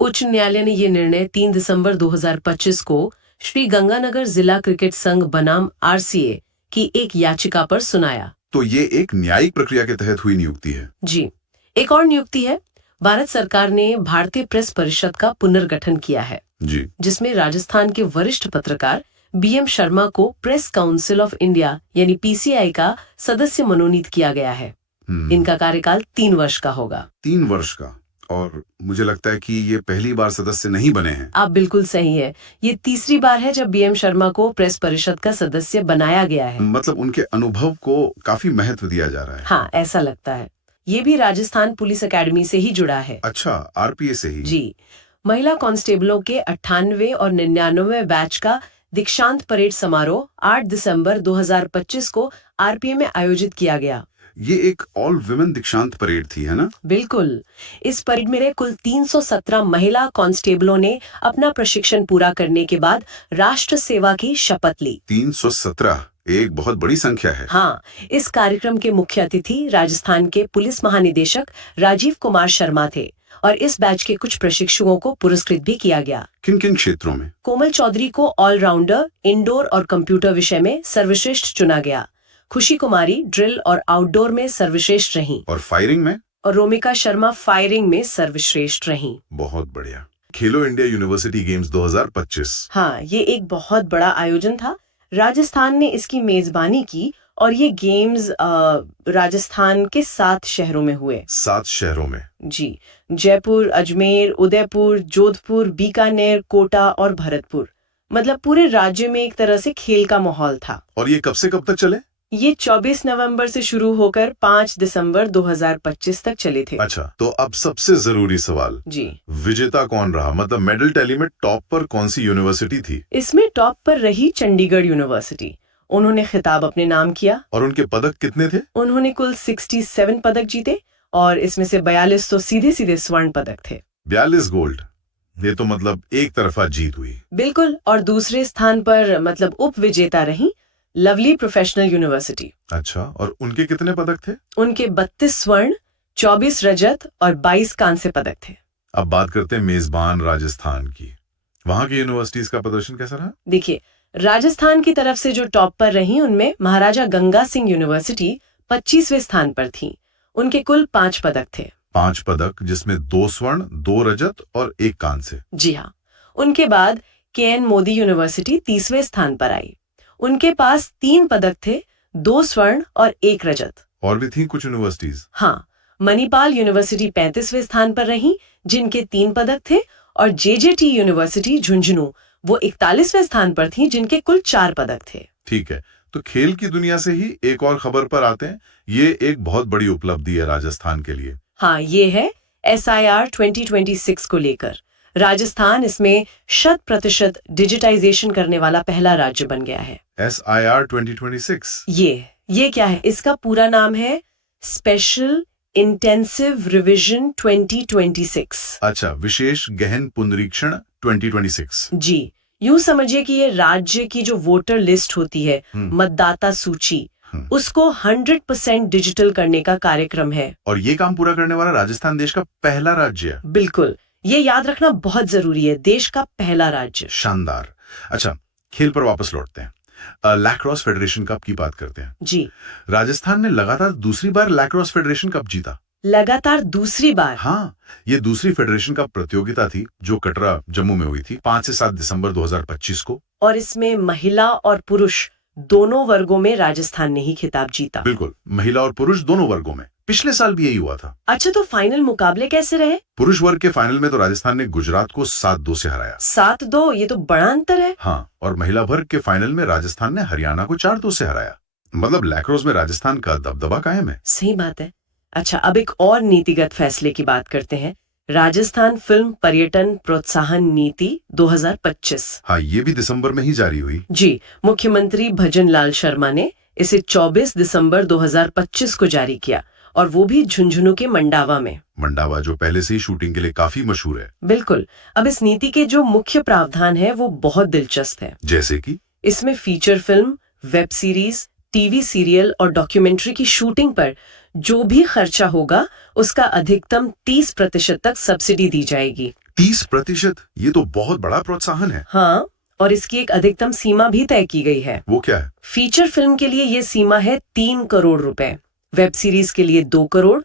उच्च न्यायालय ने ये निर्णय 3 दिसंबर 2025 को श्री गंगानगर जिला क्रिकेट संघ बनाम आरसीए की एक याचिका पर सुनाया। तो ये एक न्यायिक प्रक्रिया के तहत हुई नियुक्ति है। जी। एक और नियुक्ति है। भारत सरकार ने भारतीय प्रेस परिषद का पुनर्गठन किया है जी, जिसमें राजस्थान के वरिष्ठ पत्रकार बीएम शर्मा को प्रेस काउंसिल ऑफ इंडिया यानी पीसीआई का सदस्य मनोनीत किया गया है। इनका कार्यकाल 3 वर्ष का होगा। 3 वर्ष का। और मुझे लगता है कि ये पहली बार सदस्य नहीं बने हैं। आप बिल्कुल सही है। ये तीसरी बार है जब बीएम शर्मा को प्रेस परिषद का सदस्य बनाया गया है। मतलब उनके अनुभव को काफी महत्व दिया जा रहा है। हाँ, ऐसा लगता है। ये भी राजस्थान पुलिस अकेडमी से ही जुड़ा है। अच्छा, आरपीए से ही? जी। महिला कांस्टेबलों के 98 और 99 बैच का दीक्षांत परेड समारोह 8 दिसंबर 2025 को आरपीए में आयोजित किया गया। ये एक ऑल वुमेन दीक्षांत परेड थी, है ना? बिल्कुल। इस परेड में कुल 317 महिला कांस्टेबलों ने अपना प्रशिक्षण पूरा करने के बाद राष्ट्र सेवा की शपथ ली। 317 एक बहुत बड़ी संख्या है। हाँ, इस कार्यक्रम के मुख्य अतिथि राजस्थान के पुलिस महानिदेशक राजीव कुमार शर्मा थे और इस बैच के कुछ प्रशिक्षुओं को पुरस्कृत भी किया गया। किन किन क्षेत्रों में? कोमल चौधरी को ऑलराउंडर इंडोर और कंप्यूटर विषय में सर्वश्रेष्ठ चुना गया। खुशी कुमारी ड्रिल और आउटडोर में सर्वश्रेष्ठ रहीं। और फायरिंग में? और रोमिका शर्मा फायरिंग में सर्वश्रेष्ठ रहीं। बहुत बढ़िया। खेलो इंडिया यूनिवर्सिटी गेम्स 2025। हाँ, ये एक बहुत बड़ा आयोजन था। राजस्थान ने इसकी मेजबानी की और ये गेम्स राजस्थान के 7 शहरों में हुए। 7 शहरों में? जी। जयपुर, अजमेर, उदयपुर, जोधपुर, बीकानेर, कोटा और भरतपुर। मतलब पूरे राज्य में एक तरह से खेल का माहौल था। और ये कब से कब तक चले? ये 24 नवंबर से शुरू होकर 5 दिसंबर 2025 तक चले थे। अच्छा, तो अब सबसे जरूरी सवाल जी, विजेता कौन रहा? मतलब मेडल टैली में टॉप पर कौन सी यूनिवर्सिटी थी? इसमें टॉप पर रही चंडीगढ़ यूनिवर्सिटी। उन्होंने खिताब अपने नाम किया। और उनके पदक कितने थे? उन्होंने कुल 67 पदक जीते और इसमें से 42 तो सीधे सीधे स्वर्ण पदक थे। 42 गोल्ड। ये तो मतलब एक तरफा जीत हुई। बिल्कुल। और दूसरे स्थान पर मतलब उप विजेता रही लवली प्रोफेशनल यूनिवर्सिटी। अच्छा, और उनके कितने पदक थे? उनके 32 स्वर्ण, 24 रजत और 22 कांस्य पदक थे। अब बात करते हैं मेजबान राजस्थान की। वहां की यूनिवर्सिटीज का प्रदर्शन कैसा रहा? देखिए, राजस्थान की तरफ से जो टॉप पर रही उनमें महाराजा गंगा सिंह यूनिवर्सिटी 25वें स्थान पर थी। उनके कुल 5 पदक थे। 5 पदक, जिसमें 2 स्वर्ण, 2 रजत और 1 कांस्य। जी हाँ। उनके बाद केएन मोदी यूनिवर्सिटी 30वें स्थान पर आई। उनके पास 3 पदक थे, 2 स्वर्ण और 1 रजत। और भी थी कुछ यूनिवर्सिटीज? हाँ, मणिपाल यूनिवर्सिटी 35वें स्थान पर रही, जिनके 3 पदक थे, और जेजेटी यूनिवर्सिटी झुंझुनू वो 41वें स्थान पर थी, जिनके कुल 4 पदक थे। ठीक है, तो खेल की दुनिया से ही एक और खबर पर आते हैं। ये एक बहुत बड़ी उपलब्धि है राजस्थान के लिए। हाँ, ये है SIR 2026 को लेकर। राजस्थान इसमें 100% डिजिटाइजेशन करने वाला पहला राज्य बन गया है। SIR 2026। ये क्या है? इसका पूरा नाम है स्पेशल इंटेंसिव रिवीजन 2026। अच्छा, विशेष गहन पुनरीक्षण 2026। जी, यूं समझिए कि ये राज्य की जो वोटर लिस्ट होती है, मतदाता सूची, उसको 100% डिजिटल करने का कार्यक्रम है। और ये काम पूरा करने वाला राजस्थान देश का पहला राज्य है। बिल्कुल, ये याद रखना बहुत जरूरी है, देश का पहला राज्य। शानदार। अच्छा, खेल पर वापस लौटते हैं। लैक्रोस फेडरेशन कप की बात करते हैं। जी, राजस्थान ने लगातार दूसरी बार लैक्रोस फेडरेशन कप जीता। लगातार दूसरी बार। हाँ, ये दूसरी फेडरेशन कप प्रतियोगिता थी जो कटरा जम्मू में हुई थी 5 से 7 दिसंबर 2025 को। और इसमें महिला और पुरुष दोनों वर्गों में राजस्थान ने ही खिताब जीता। बिल्कुल, महिला और पुरुष दोनों वर्गों में। पिछले साल भी यही हुआ था। अच्छा, तो फाइनल मुकाबले कैसे रहे? पुरुष वर्ग के फाइनल में तो राजस्थान ने गुजरात को 7-2 से हराया। 7-2, ये तो बड़ा अंतर है। हाँ, और महिला वर्ग के फाइनल में राजस्थान ने हरियाणा को 4-2 से हराया। मतलब लैक्रोस में राजस्थान का दबदबा कायम है। सही बात है। अच्छा, अब एक और नीतिगत फैसले की बात करते हैं। राजस्थान फिल्म पर्यटन प्रोत्साहन नीति 2025। हाँ, ये भी दिसंबर में ही जारी हुई। जी, मुख्यमंत्री भजन लाल शर्मा ने इसे 24 दिसंबर 2025 को जारी किया, और वो भी झुंझुनू के मंडावा में। मंडावा जो पहले से ही शूटिंग के लिए काफी मशहूर है। बिल्कुल। अब इस नीति के जो मुख्य प्रावधान है वो बहुत दिलचस्प है। जैसे कि इसमें feature film, web series, TV serial और डॉक्यूमेंट्री की शूटिंग पर जो भी खर्चा होगा उसका अधिकतम 30% तक सब्सिडी दी जाएगी। 30%? ये तो बहुत बड़ा प्रोत्साहन है। हाँ, और इसकी एक अधिकतम सीमा भी तय की गई है। वो क्या है? फीचर फिल्म के लिए ये सीमा है 3 करोड़ रुपए, वेब सीरीज के लिए 2 करोड़,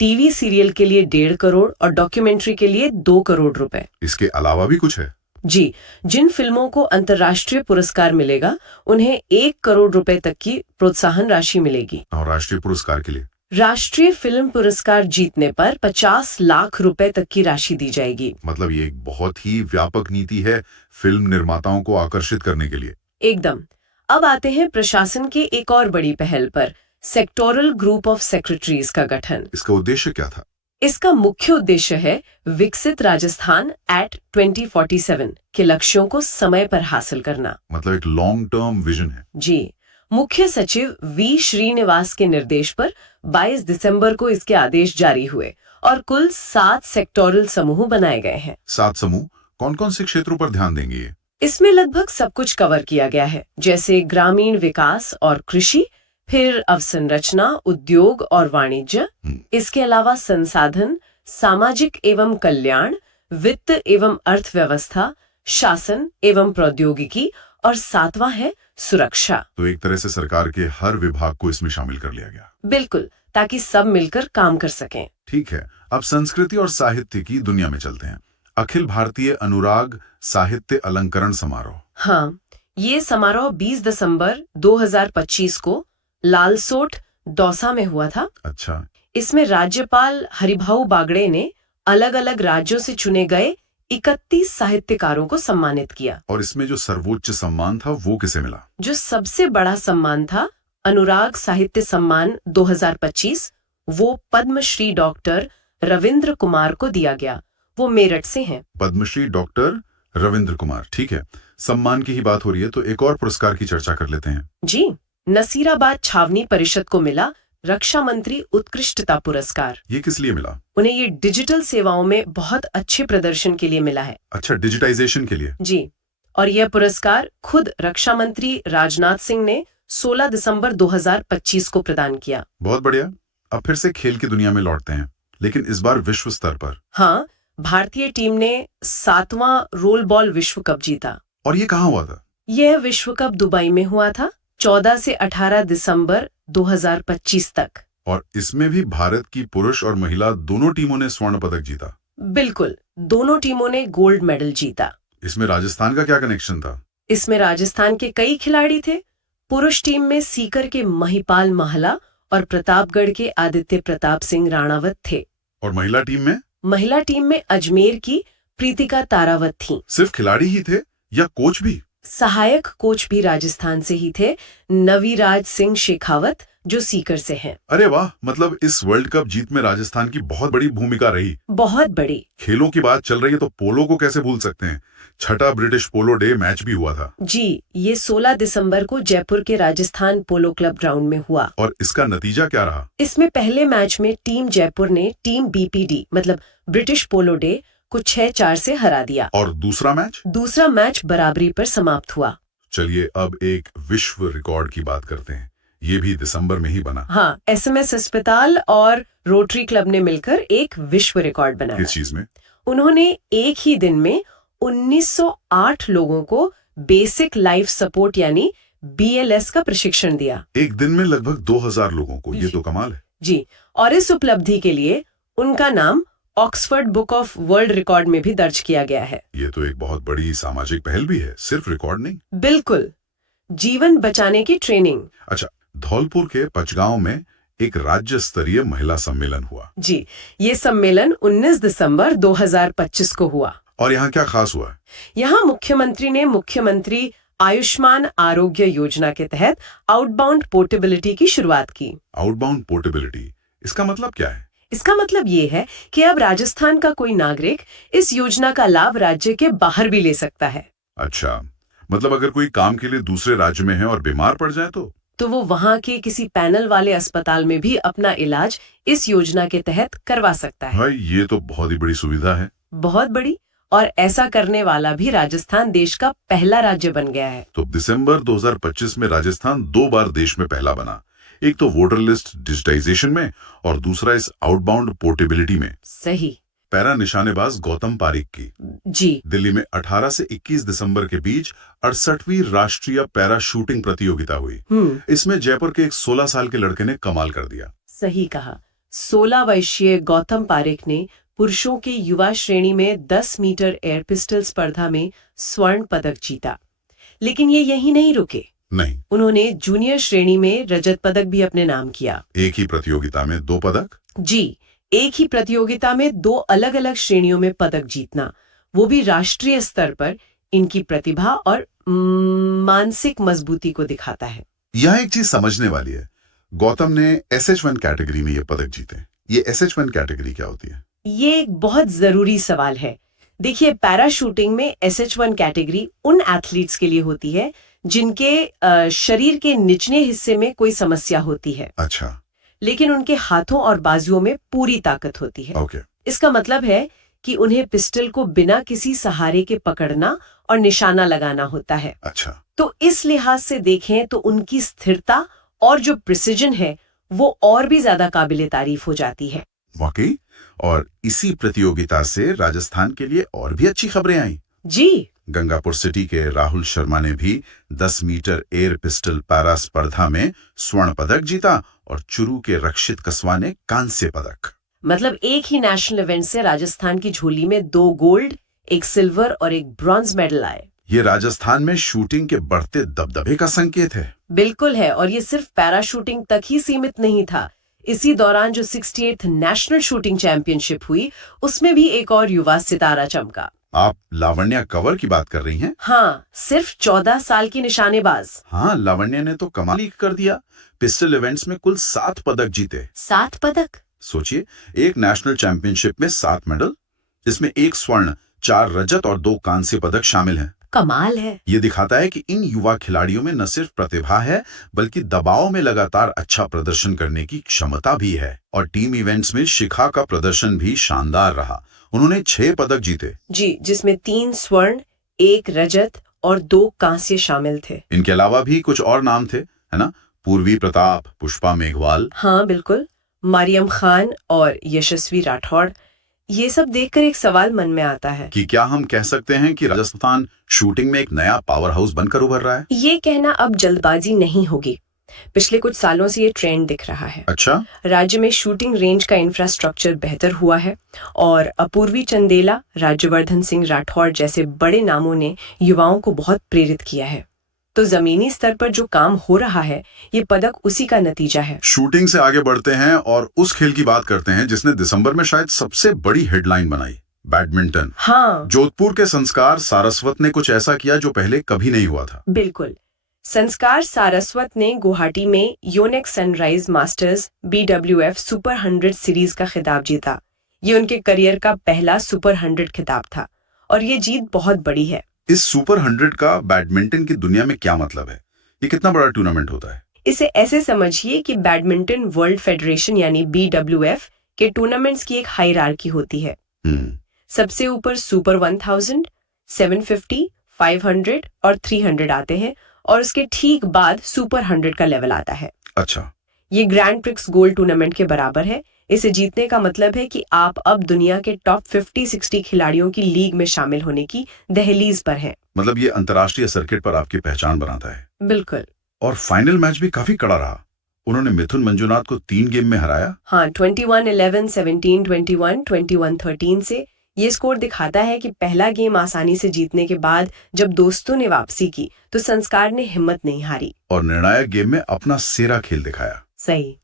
टीवी सीरियल के लिए 1.5 करोड़ और डॉक्यूमेंट्री के लिए 2 करोड़ रुपए। इसके अलावा भी कुछ है? जी, जिन फिल्मों को अंतर्राष्ट्रीय पुरस्कार मिलेगा उन्हें 1 करोड़ रुपए तक की प्रोत्साहन राशि मिलेगी। और राष्ट्रीय पुरस्कार के लिए? राष्ट्रीय फिल्म पुरस्कार जीतने पर 50 लाख रुपए तक की राशि दी जाएगी। मतलब ये एक बहुत ही व्यापक नीति है फिल्म निर्माताओं को आकर्षित करने के लिए। एकदम। अब आते हैं प्रशासन के एक और बड़ी पहल पर, सेक्टोरल ग्रुप ऑफ सेक्रेटरीज का गठन। इसका उद्देश्य क्या था? इसका मुख्य उद्देश्य है विकसित राजस्थान एट 2047 के लक्ष्यों को समय पर हासिल करना। मतलब एक लॉन्ग टर्म विजन है। जी, मुख्य सचिव वी श्रीनिवास के निर्देश पर 22 दिसंबर को इसके आदेश जारी हुए और कुल 7 सेक्टोरल समूह बनाए गए हैं। 7 समूह कौन कौन से क्षेत्रों पर ध्यान देंगे ये? इसमें लगभग सब कुछ कवर किया गया है, जैसे ग्रामीण विकास और कृषि, फिर अवसंरचना, उद्योग और वाणिज्य। इसके अलावा संसाधन, सामाजिक एवं कल्याण, वित्त एवं अर्थव्यवस्था, शासन एवं प्रौद्योगिकी, और 7वां है सुरक्षा। तो एक तरह से सरकार के हर विभाग को इसमें शामिल कर लिया गया। बिल्कुल, ताकि सब मिलकर काम कर सकें। ठीक है, अब संस्कृति और साहित्य की दुनिया में चलते हैं। अखिल भारतीय अनुराग साहित्य अलंकरण समारोह। हाँ, ये समारोह 20 दिसंबर 2025 को लालसोट, दौसा में हुआ था। अच्छा। इसमें राज्यपाल हरिभाऊ बागड़े ने अलग अलग राज्यों से चुने गए 31 साहित्यकारों को सम्मानित किया। और इसमें जो सर्वोच्च सम्मान था वो किसे मिला? जो सबसे बड़ा सम्मान था अनुराग साहित्य सम्मान 2025, वो पद्मश्री डॉक्टर रविंद्र कुमार को दिया गया। वो मेरठ से हैं। पद्मश्री डॉक्टर रविंद्र कुमार। ठीक है, सम्मान की ही बात हो रही है तो एक और पुरस्कार की चर्चा कर लेते हैं। जी, नसीराबाद छावनी परिषद को मिला रक्षा मंत्री उत्कृष्टता पुरस्कार। ये किस लिए मिला? उन्हें ये डिजिटल सेवाओं में बहुत अच्छे प्रदर्शन के लिए मिला है। अच्छा, डिजिटाइजेशन के लिए। जी, और यह पुरस्कार खुद रक्षा मंत्री राजनाथ सिंह ने 16 दिसंबर 2025 को प्रदान किया। बहुत बढ़िया। अब फिर से खेल की दुनिया में लौटते हैं, लेकिन इस बार विश्व स्तर पर। हाँ, भारतीय टीम ने 7वां रोल बॉल विश्व कप जीता। और ये कहाँ हुआ था? यह विश्व कप दुबई में हुआ था 14 से 18 दिसंबर 2025 तक। और इसमें भी भारत की पुरुष और महिला दोनों टीमों ने स्वर्ण पदक जीता। बिल्कुल, दोनों टीमों ने गोल्ड मेडल जीता। इसमें राजस्थान का क्या कनेक्शन था? इसमें राजस्थान के कई खिलाड़ी थे। पुरुष टीम में सीकर के महिपाल महला और प्रतापगढ़ के आदित्य प्रताप सिंह राणावत थे। और महिला टीम में? महिला टीम में अजमेर की प्रीतिका तारावत थी। सिर्फ खिलाड़ी ही थे या कोच भी? सहायक कोच भी राजस्थान से ही थे, नवीराज सिंह शेखावत, जो सीकर से हैं। अरे वाह, मतलब इस वर्ल्ड कप जीत में राजस्थान की बहुत बड़ी भूमिका रही। बहुत बड़ी। खेलों की बात चल रही है तो पोलो को कैसे भूल सकते हैं। छठा ब्रिटिश पोलो डे मैच भी हुआ था। जी, ये 16 दिसंबर को जयपुर के राजस्थान पोलो क्लब ग्राउंड में हुआ। और इसका नतीजा क्या रहा? इसमें पहले मैच में टीम जयपुर ने टीम बीपीडी मतलब ब्रिटिश पोलो डे को 6-4 से हरा दिया। और दूसरा मैच? दूसरा मैच बराबरी पर समाप्त हुआ। चलिए अब एक विश्व रिकॉर्ड की बात करते हैं। ये भी दिसंबर में ही बना। हाँ, एसएमएस अस्पताल और रोटरी क्लब ने मिलकर एक विश्व रिकॉर्ड बनाया। किस चीज में? उन्होंने एक ही दिन में 1908 लोगों को बेसिक लाइफ सपोर्ट यानी बीएलएस का प्रशिक्षण दिया। एक दिन में लगभग 2000 लोगों को, ये तो कमाल है। जी, और इस उपलब्धि के लिए उनका नाम Oxford book of world record में भी दर्ज किया गया है। ये तो एक बहुत बड़ी सामाजिक पहल भी है, सिर्फ रिकॉर्ड नहीं। बिल्कुल, जीवन बचाने की ट्रेनिंग। अच्छा, धौलपुर के पचगांव में एक राज्य स्तरीय महिला सम्मेलन हुआ। जी, ये सम्मेलन 19 दिसंबर 2025 को हुआ। और यहाँ क्या खास हुआ? यहाँ मुख्यमंत्री ने मुख्यमंत्री आयुष्मान आरोग्य योजना के तहत आउटबाउंड पोर्टेबिलिटी की शुरुआत की। आउटबाउंड पोर्टेबिलिटी, इसका मतलब क्या है? इसका मतलब ये है कि अब राजस्थान का कोई नागरिक इस योजना का लाभ राज्य के बाहर भी ले सकता है। अच्छा, मतलब अगर कोई काम के लिए दूसरे राज्य में है और बीमार पड़ जाए तो वो वहाँ के किसी पैनल वाले अस्पताल में भी अपना इलाज इस योजना के तहत करवा सकता है। भाई, ये तो बहुत ही बड़ी सुविधा है। बहुत बड़ी, और ऐसा करने वाला भी राजस्थान देश का पहला राज्य बन गया है। तो दिसंबर 2025 में राजस्थान 2 बार देश में पहला बना, एक तो वोटर लिस्ट डिजिटाइजेशन में और दूसरा इस आउटबाउंड पोर्टेबिलिटी में। सही। पैरा निशानेबाज गौतम पारीक की जी, दिल्ली में 18 से 21 दिसंबर के बीच 68वीं राष्ट्रीय पैरा शूटिंग प्रतियोगिता हुई। इसमें जयपुर के एक 16 साल के लड़के ने कमाल कर दिया। सही कहा। 16 वर्षीय गौतम पारीक ने पुरुषों के युवा श्रेणी में 10 मीटर एयर पिस्टल स्पर्धा में स्वर्ण पदक जीता। लेकिन ये यहीं नहीं रुके। नहीं, उन्होंने जूनियर श्रेणी में रजत पदक भी अपने नाम किया। एक ही प्रतियोगिता में 2 पदक? जी, एक ही प्रतियोगिता में 2 अलग अलग श्रेणियों में पदक जीतना, वो भी राष्ट्रीय स्तर पर, इनकी प्रतिभा और मानसिक मजबूती को दिखाता है। यह एक चीज समझने वाली है, गौतम ने SH1 कैटेगरी में ये पदक जीते। ये SH1 कैटेगरी क्या होती है? ये एक बहुत जरूरी सवाल है। देखिए, पैरा शूटिंग में SH1 कैटेगरी उन एथलीट्स के लिए होती है जिनके शरीर के निचले हिस्से में कोई समस्या होती है। अच्छा। लेकिन उनके हाथों और बाजुओं में पूरी ताकत होती है। ओके। इसका मतलब है कि उन्हें पिस्टल को बिना किसी सहारे के पकड़ना और निशाना लगाना होता है। अच्छा। तो इस लिहाज से देखें तो उनकी स्थिरता और जो प्रिसिजन है वो और भी ज्यादा काबिले तारीफ हो जाती है। वाकई? और इसी प्रतियोगिता से राजस्थान के लिए और भी अच्छी खबरें आई। जी, गंगापुर सिटी के राहुल शर्मा ने भी 10 मीटर एयर पिस्टल पैरा स्पर्धा में स्वर्ण पदक जीता और चुरू के रक्षित कसवा ने कांस्य पदक। मतलब एक ही नेशनल इवेंट से राजस्थान की झोली में 2 गोल्ड, 1 सिल्वर और 1 ब्रॉन्ज मेडल आए। ये राजस्थान में शूटिंग के बढ़ते दबदबे का संकेत है। बिल्कुल है, और ये सिर्फ पैरा शूटिंग तक ही सीमित नहीं था। इसी दौरान जो 68th नेशनल शूटिंग चैंपियनशिप हुई, उसमें भी एक और युवा सितारा चमका। आप लावण्या कंवर की बात कर रही हैं? हाँ, सिर्फ 14 साल की निशानेबाज। हाँ, लावण्या ने तो कमाल ही कर दिया। पिस्टल इवेंट्स में कुल 7 पदक जीते। 7 पदक? सोचिए, एक नेशनल चैंपियनशिप में 7 मेडल, इसमें 1 स्वर्ण, 4 रजत और 2 कांस्य पदक शामिल हैं। कमाल है। ये दिखाता है कि इन युवा खिलाड़ियों में न सिर्फ प्रतिभा है, बल्कि दबाव में लगातार अच्छा प्रदर्शन करने की क्षमता भी है। और टीम इवेंट्स में शिखा का प्रदर्शन भी शानदार रहा। उन्होंने 6 पदक जीते। जी, जिसमें 3 स्वर्ण, 1 रजत और 2 कांस्य शामिल थे। इनके अलावा भी कुछ और नाम थे, है ना? पूर्वी प्रताप, पुष्पा मेघवाल। हाँ बिल्कुल, मरियम खान और यशस्वी राठौड़। ये सब देखकर एक सवाल मन में आता है कि क्या हम कह सकते हैं कि राजस्थान शूटिंग में एक नया पावर हाउस बनकर उभर रहा है? ये कहना अब जल्दबाजी नहीं होगी। पिछले कुछ सालों से ये ट्रेंड दिख रहा है। अच्छा। राज्य में शूटिंग रेंज का इंफ्रास्ट्रक्चर बेहतर हुआ है और अपूर्वी चंदेला, राज्यवर्धन सिंह राठौड़ जैसे बड़े नामों ने युवाओं को बहुत प्रेरित किया है। तो जमीनी स्तर पर जो काम हो रहा है ये पदक उसी का नतीजा है। शूटिंग से आगे बढ़ते हैं और उस खेल की बात करते हैं जिसने दिसंबर में शायद सबसे बड़ी हेडलाइन बनाई, बैडमिंटन। हाँ, जोधपुर के संस्कार सारस्वत ने कुछ ऐसा किया जो पहले कभी नहीं हुआ था। बिल्कुल। संस्कार सारस्वत ने गुवाहाटी में Yonex sunrise masters BWF super 100 series का खिताब जीता। ये उनके करियर का पहला सुपर 100 खिताब था और ये जीत बहुत बड़ी है। इस सुपर 100 का बैडमिंटन की दुनिया में क्या मतलब है? ये कितना बड़ा टूर्नामेंट होता है? इसे ऐसे समझिए कि बैडमिंटन वर्ल्ड फेडरेशन यानी BWF के टूर्नामेंट्स की एक हायरार्की होती है। सबसे ऊपर सुपर 1000, 750, 500 और 300 आते हैं और उसके ठीक बाद सुपर 100 का लेवल आता है। अच्छा, ये ग्रैंड प्रिक्स गोल्ड टूर्नामेंट के बराबर है। इसे जीतने का मतलब है कि आप अब दुनिया के टॉप 50-60 खिलाड़ियों की लीग में शामिल होने की दहलीज पर हैं। मतलब ये अंतर्राष्ट्रीय सर्किट पर आपकी पहचान बनाता है। बिल्कुल। और फाइनल मैच भी काफी कड़ा रहा। उन्होंने मिथुन मंजुनाथ को 3 गेम में हराया। हाँ, 21-11, 17-21, 21-13 से। ये स्कोर दिखाता है कि पहला गेम आसानी से जीतने के बाद जब दोस्तों ने वापसी की तो संस्कार ने हिम्मत नहीं हारी और निर्णायक गेम में अपना सेरा खेल दिखाया। सही।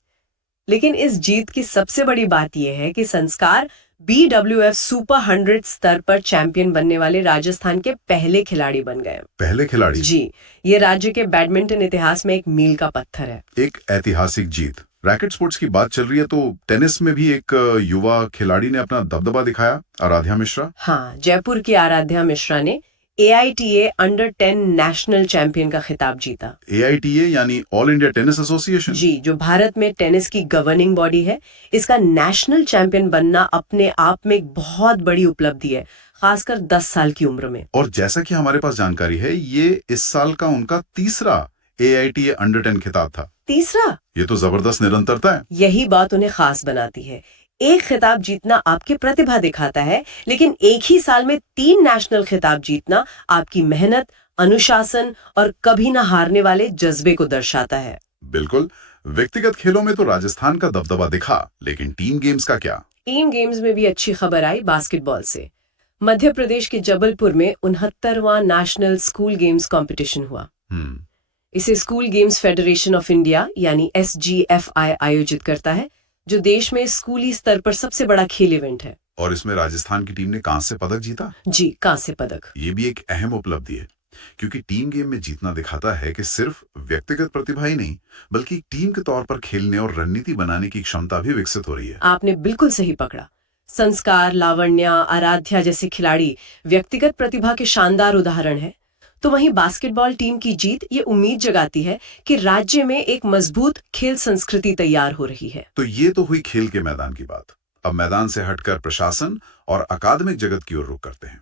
लेकिन इस जीत की सबसे बड़ी बात यह है कि संस्कार BWF सुपर 100 स्तर पर चैंपियन बनने वाले राजस्थान के पहले खिलाड़ी बन गए। पहले खिलाड़ी? जी, ये राज्य के बैडमिंटन इतिहास में एक मील का पत्थर है। एक ऐतिहासिक जीत। रैकेट स्पोर्ट्स की बात चल रही है तो टेनिस में भी एक युवा खिलाड़ी ने अपना दबदबा दिखाया, आराध्या मिश्रा। हाँ, जयपुर की आराध्या मिश्रा ने AITA अंडर 10 नेशनल चैंपियन का खिताब जीता। AITA यानी ऑल इंडिया टेनिस एसोसिएशन? जी, जो भारत में टेनिस की गवर्निंग बॉडी है। इसका नेशनल चैंपियन बनना अपने आप में एक बहुत बड़ी उपलब्धि है, खासकर 10 साल की उम्र में। और जैसा कि हमारे पास जानकारी है, ये इस साल का उनका तीसरा AITA अंडर 10 खिताब था। तीसरा? ये तो जबरदस्त निरंतरता है। यही बात उन्हें खास बनाती है। एक खिताब जीतना आपकी प्रतिभा दिखाता है, लेकिन एक ही साल में 3 नेशनल खिताब जीतना आपकी मेहनत, अनुशासन और कभी न हारने वाले जज्बे को दर्शाता है। बिल्कुल। व्यक्तिगत खेलों में तो राजस्थान का दबदबा दिखा, लेकिन टीम गेम्स का क्या? टीम गेम्स में भी अच्छी खबर आई बास्केटबॉल से। मध्य प्रदेश के जबलपुर में 69वां नेशनल स्कूल गेम्स कंपटीशन हुआ। इसे school games federation of India यानी SGFI आयोजित करता है, जो देश में स्कूली स्तर पर सबसे बड़ा खेल इवेंट है। और इसमें राजस्थान की टीम ने कांस्य पदक जीता। जी, कांस्य पदक। ये भी एक अहम उपलब्धि है, क्योंकि टीम गेम में जीतना दिखाता है कि सिर्फ व्यक्तिगत प्रतिभा ही नहीं, बल्कि टीम के तौर पर खेलने और रणनीति बनाने की क्षमता भी विकसित हो रही है। आपने बिल्कुल सही पकड़ा। संस्कार, लावण्या, आराध्या जैसे खिलाड़ी व्यक्तिगत प्रतिभा के शानदार उदाहरण हैं। तो वहीं बास्केटबॉल टीम की जीत ये उम्मीद जगाती है कि राज्य में एक मजबूत खेल संस्कृति तैयार हो रही है। तो ये तो हुई खेल के मैदान की बात। अब मैदान से हटकर प्रशासन और अकादमिक जगत की ओर रुख करते हैं।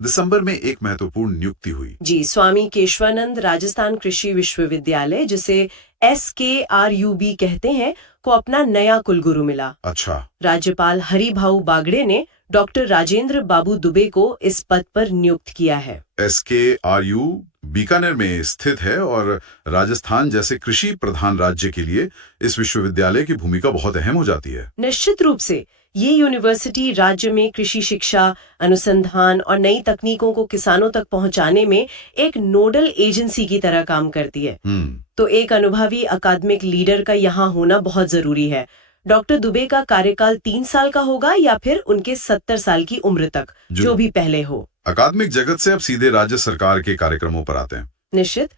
दिसंबर में एक महत्वपूर्ण नियुक्ति हुई। जी, स्वामी केशवानंद राजस्थान कृषि विश्वविद्यालय, जिसे SKRUB कहते हैं, को अपना नया कुलगुरु मिला। अच्छा। राज्यपाल हरिभाऊ बागड़े ने डॉक्टर राजेंद्र बाबू दुबे को इस पद पर नियुक्त किया है। SKRU बीकानेर में स्थित है और राजस्थान जैसे कृषि प्रधान राज्य के लिए इस विश्वविद्यालय की भूमिका बहुत अहम हो जाती है। निश्चित रूप से ये यूनिवर्सिटी राज्य में कृषि शिक्षा, अनुसंधान और नई तकनीकों को किसानों तक पहुंचाने में एक नोडल एजेंसी की तरह काम करती है। तो एक अनुभवी अकादमिक लीडर का यहाँ होना बहुत जरूरी है। डॉक्टर दुबे का कार्यकाल 3 साल का होगा या फिर उनके 70 साल की उम्र तक, जो भी पहले हो। अकादमिक जगत से अब सीधे राज्य सरकार के कार्यक्रमों पर आते हैं। निश्चित।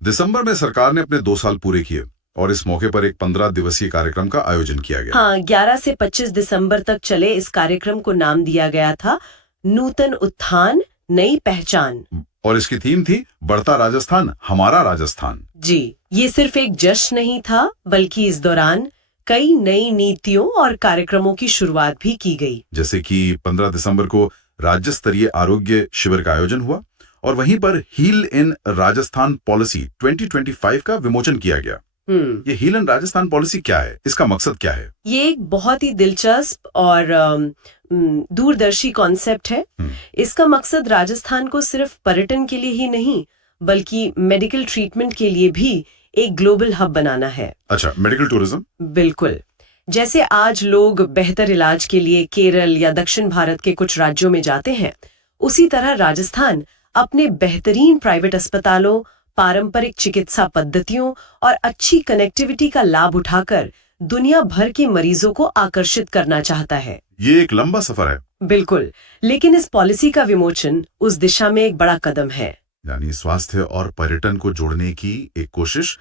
दिसंबर में सरकार ने अपने 2 साल पूरे किए और इस मौके पर एक 15 दिवसीय कार्यक्रम का आयोजन किया गया। हाँ, 11 से 25 दिसंबर तक चले इस कार्यक्रम को नाम दिया गया था नूतन उत्थान, नई पहचान। और इसकी थीम थी बढ़ता राजस्थान, हमारा राजस्थान। जी, ये सिर्फ एक जश्न नहीं था, बल्कि इस दौरान कई नई नीतियों और कार्यक्रमों की शुरुआत भी की गई। जैसे कि 15 दिसंबर को राज्य स्तरीय आरोग्य शिविर का आयोजन हुआ और वहीं पर हील इन राजस्थान पॉलिसी 2025 का विमोचन किया गया। ये हील इन राजस्थान पॉलिसी क्या है? इसका मकसद क्या है? ये एक बहुत ही दिलचस्प और दूरदर्शी कॉन्सेप्ट है। इसका मकसद राजस्थान को सिर्फ पर्यटन के लिए ही नहीं, बल्कि मेडिकल ट्रीटमेंट के लिए भी एक ग्लोबल हब बनाना है। अच्छा, मेडिकल टूरिज्म? बिल्कुल। जैसे आज लोग बेहतर इलाज के लिए केरल या दक्षिण भारत के कुछ राज्यों में जाते हैं, उसी तरह राजस्थान अपने बेहतरीन प्राइवेट अस्पतालों, पारंपरिक चिकित्सा पद्धतियों और अच्छी कनेक्टिविटी का लाभ उठाकर दुनिया भर के मरीजों को आकर्षित करना चाहता है। ये एक लंबा सफर है। बिल्कुल, लेकिन इस पॉलिसी का विमोचन उस दिशा में एक बड़ा कदम है। यानी स्वास्थ्य और पर्यटन को जोड़ने की एक कोशिश।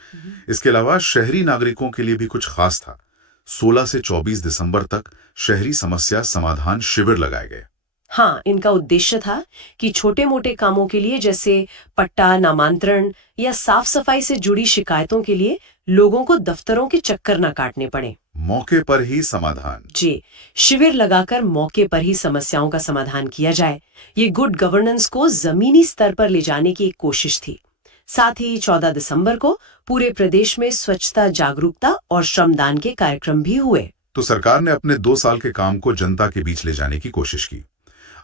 इसके अलावा शहरी नागरिकों के लिए भी कुछ खास था। 16 से 24 दिसंबर तक शहरी समस्या समाधान शिविर लगाए गए। हाँ, इनका उद्देश्य था कि छोटे मोटे कामों के लिए जैसे पट्टा नामांतरण या साफ सफाई से जुड़ी शिकायतों के लिए लोगों को दफ्तरों के चक्कर न काटने पड़े। मौके पर ही समाधान। जी, शिविर लगाकर मौके पर ही समस्याओं का समाधान किया जाए। ये गुड गवर्नेंस को जमीनी स्तर पर ले जाने की एक कोशिश थी। साथ ही 14 दिसंबर को पूरे प्रदेश में स्वच्छता जागरूकता और श्रमदान के कार्यक्रम भी हुए। तो सरकार ने अपने 2 साल के काम को जनता के बीच ले जाने की कोशिश की।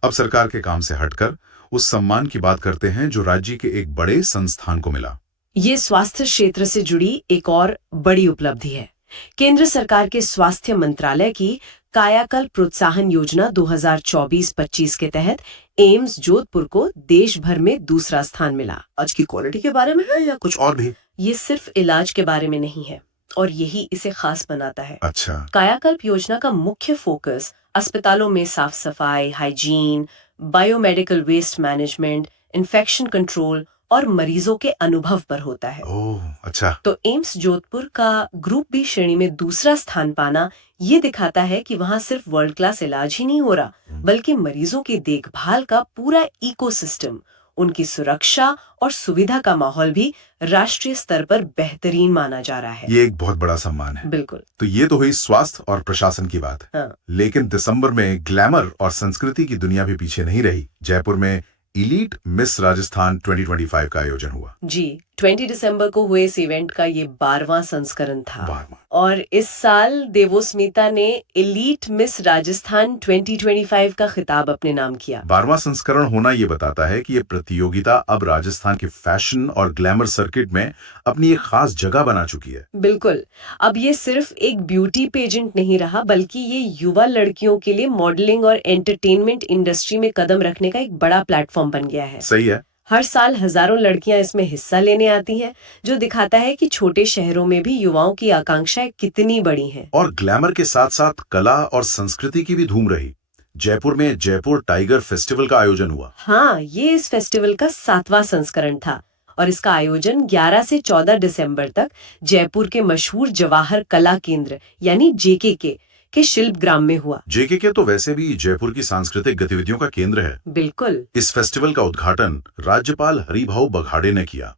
अब सरकार के काम से हटकर उस सम्मान की बात करते हैं जो राज्य के एक बड़े संस्थान को मिला। ये स्वास्थ्य क्षेत्र से जुड़ी एक और बड़ी उपलब्धि है। केंद्र सरकार के स्वास्थ्य मंत्रालय की कायाकल्प प्रोत्साहन योजना 2024-25 के तहत एम्स जोधपुर को देश भर में दूसरा स्थान मिला। आज की क्वालिटी के बारे में है या कुछ और भी? ये सिर्फ इलाज के बारे में नहीं है और यही इसे खास बनाता है। अच्छा। कायाकल्प योजना का मुख्य फोकस अस्पतालों में साफ सफाई, hygiene, biomedical waste management, infection control और मरीजों के अनुभव पर होता है। ओह, अच्छा। तो एम्स जोधपुर का ग्रुप बी श्रेणी में दूसरा स्थान पाना ये दिखाता है कि वहाँ सिर्फ वर्ल्ड क्लास इलाज ही नहीं हो रहा, बल्कि मरीजों की देखभाल का पूरा इकोसिस्टम, उनकी सुरक्षा और सुविधा का माहौल भी राष्ट्रीय स्तर पर बेहतरीन माना जा रहा है। ये एक बहुत बड़ा सम्मान है। बिल्कुल। तो ये तो हुई स्वास्थ्य और प्रशासन की बात। हाँ। लेकिन दिसंबर में ग्लैमर और संस्कृति की दुनिया भी पीछे नहीं रही। जयपुर में इलीट मिस राजस्थान 2025 का आयोजन हुआ। जी, 20 दिसंबर को हुए इस इवेंट का ये 12वां संस्करण था। 12वां। और इस साल देवोस्मिता ने इलीट मिस राजस्थान 2025 का खिताब अपने नाम किया। 12वां संस्करण होना ये बताता है कि ये प्रतियोगिता अब राजस्थान के फैशन और ग्लैमर सर्किट में अपनी एक खास जगह बना चुकी है। बिल्कुल। अब ये सिर्फ एक ब्यूटी पेजेंट नहीं रहा, बल्कि ये युवा लड़कियों के लिए मॉडलिंग और एंटरटेनमेंट इंडस्ट्री में कदम रखने का एक बड़ा प्लेटफॉर्म बन गया है। सही है। हर साल हजारों लड़कियां इसमें हिस्सा लेने आती हैं, जो दिखाता है कि छोटे शहरों में भी युवाओं की आकांक्षाएं कितनी बड़ी हैं। और ग्लैमर के साथ साथ कला और संस्कृति की भी धूम रही। जयपुर में जयपुर टाइगर फेस्टिवल का आयोजन हुआ। हाँ, ये इस फेस्टिवल का 7वां संस्करण था और इसका आयोजन 11 से 14 दिसंबर तक जयपुर के मशहूर जवाहर कला केंद्र यानी जेकेके के शिल्पग्राम में हुआ। जेकेके तो वैसे भी जयपुर की सांस्कृतिक गतिविधियों का केंद्र है। बिल्कुल। इस फेस्टिवल का उद्घाटन राज्यपाल हरिभाऊ बघाड़े ने किया।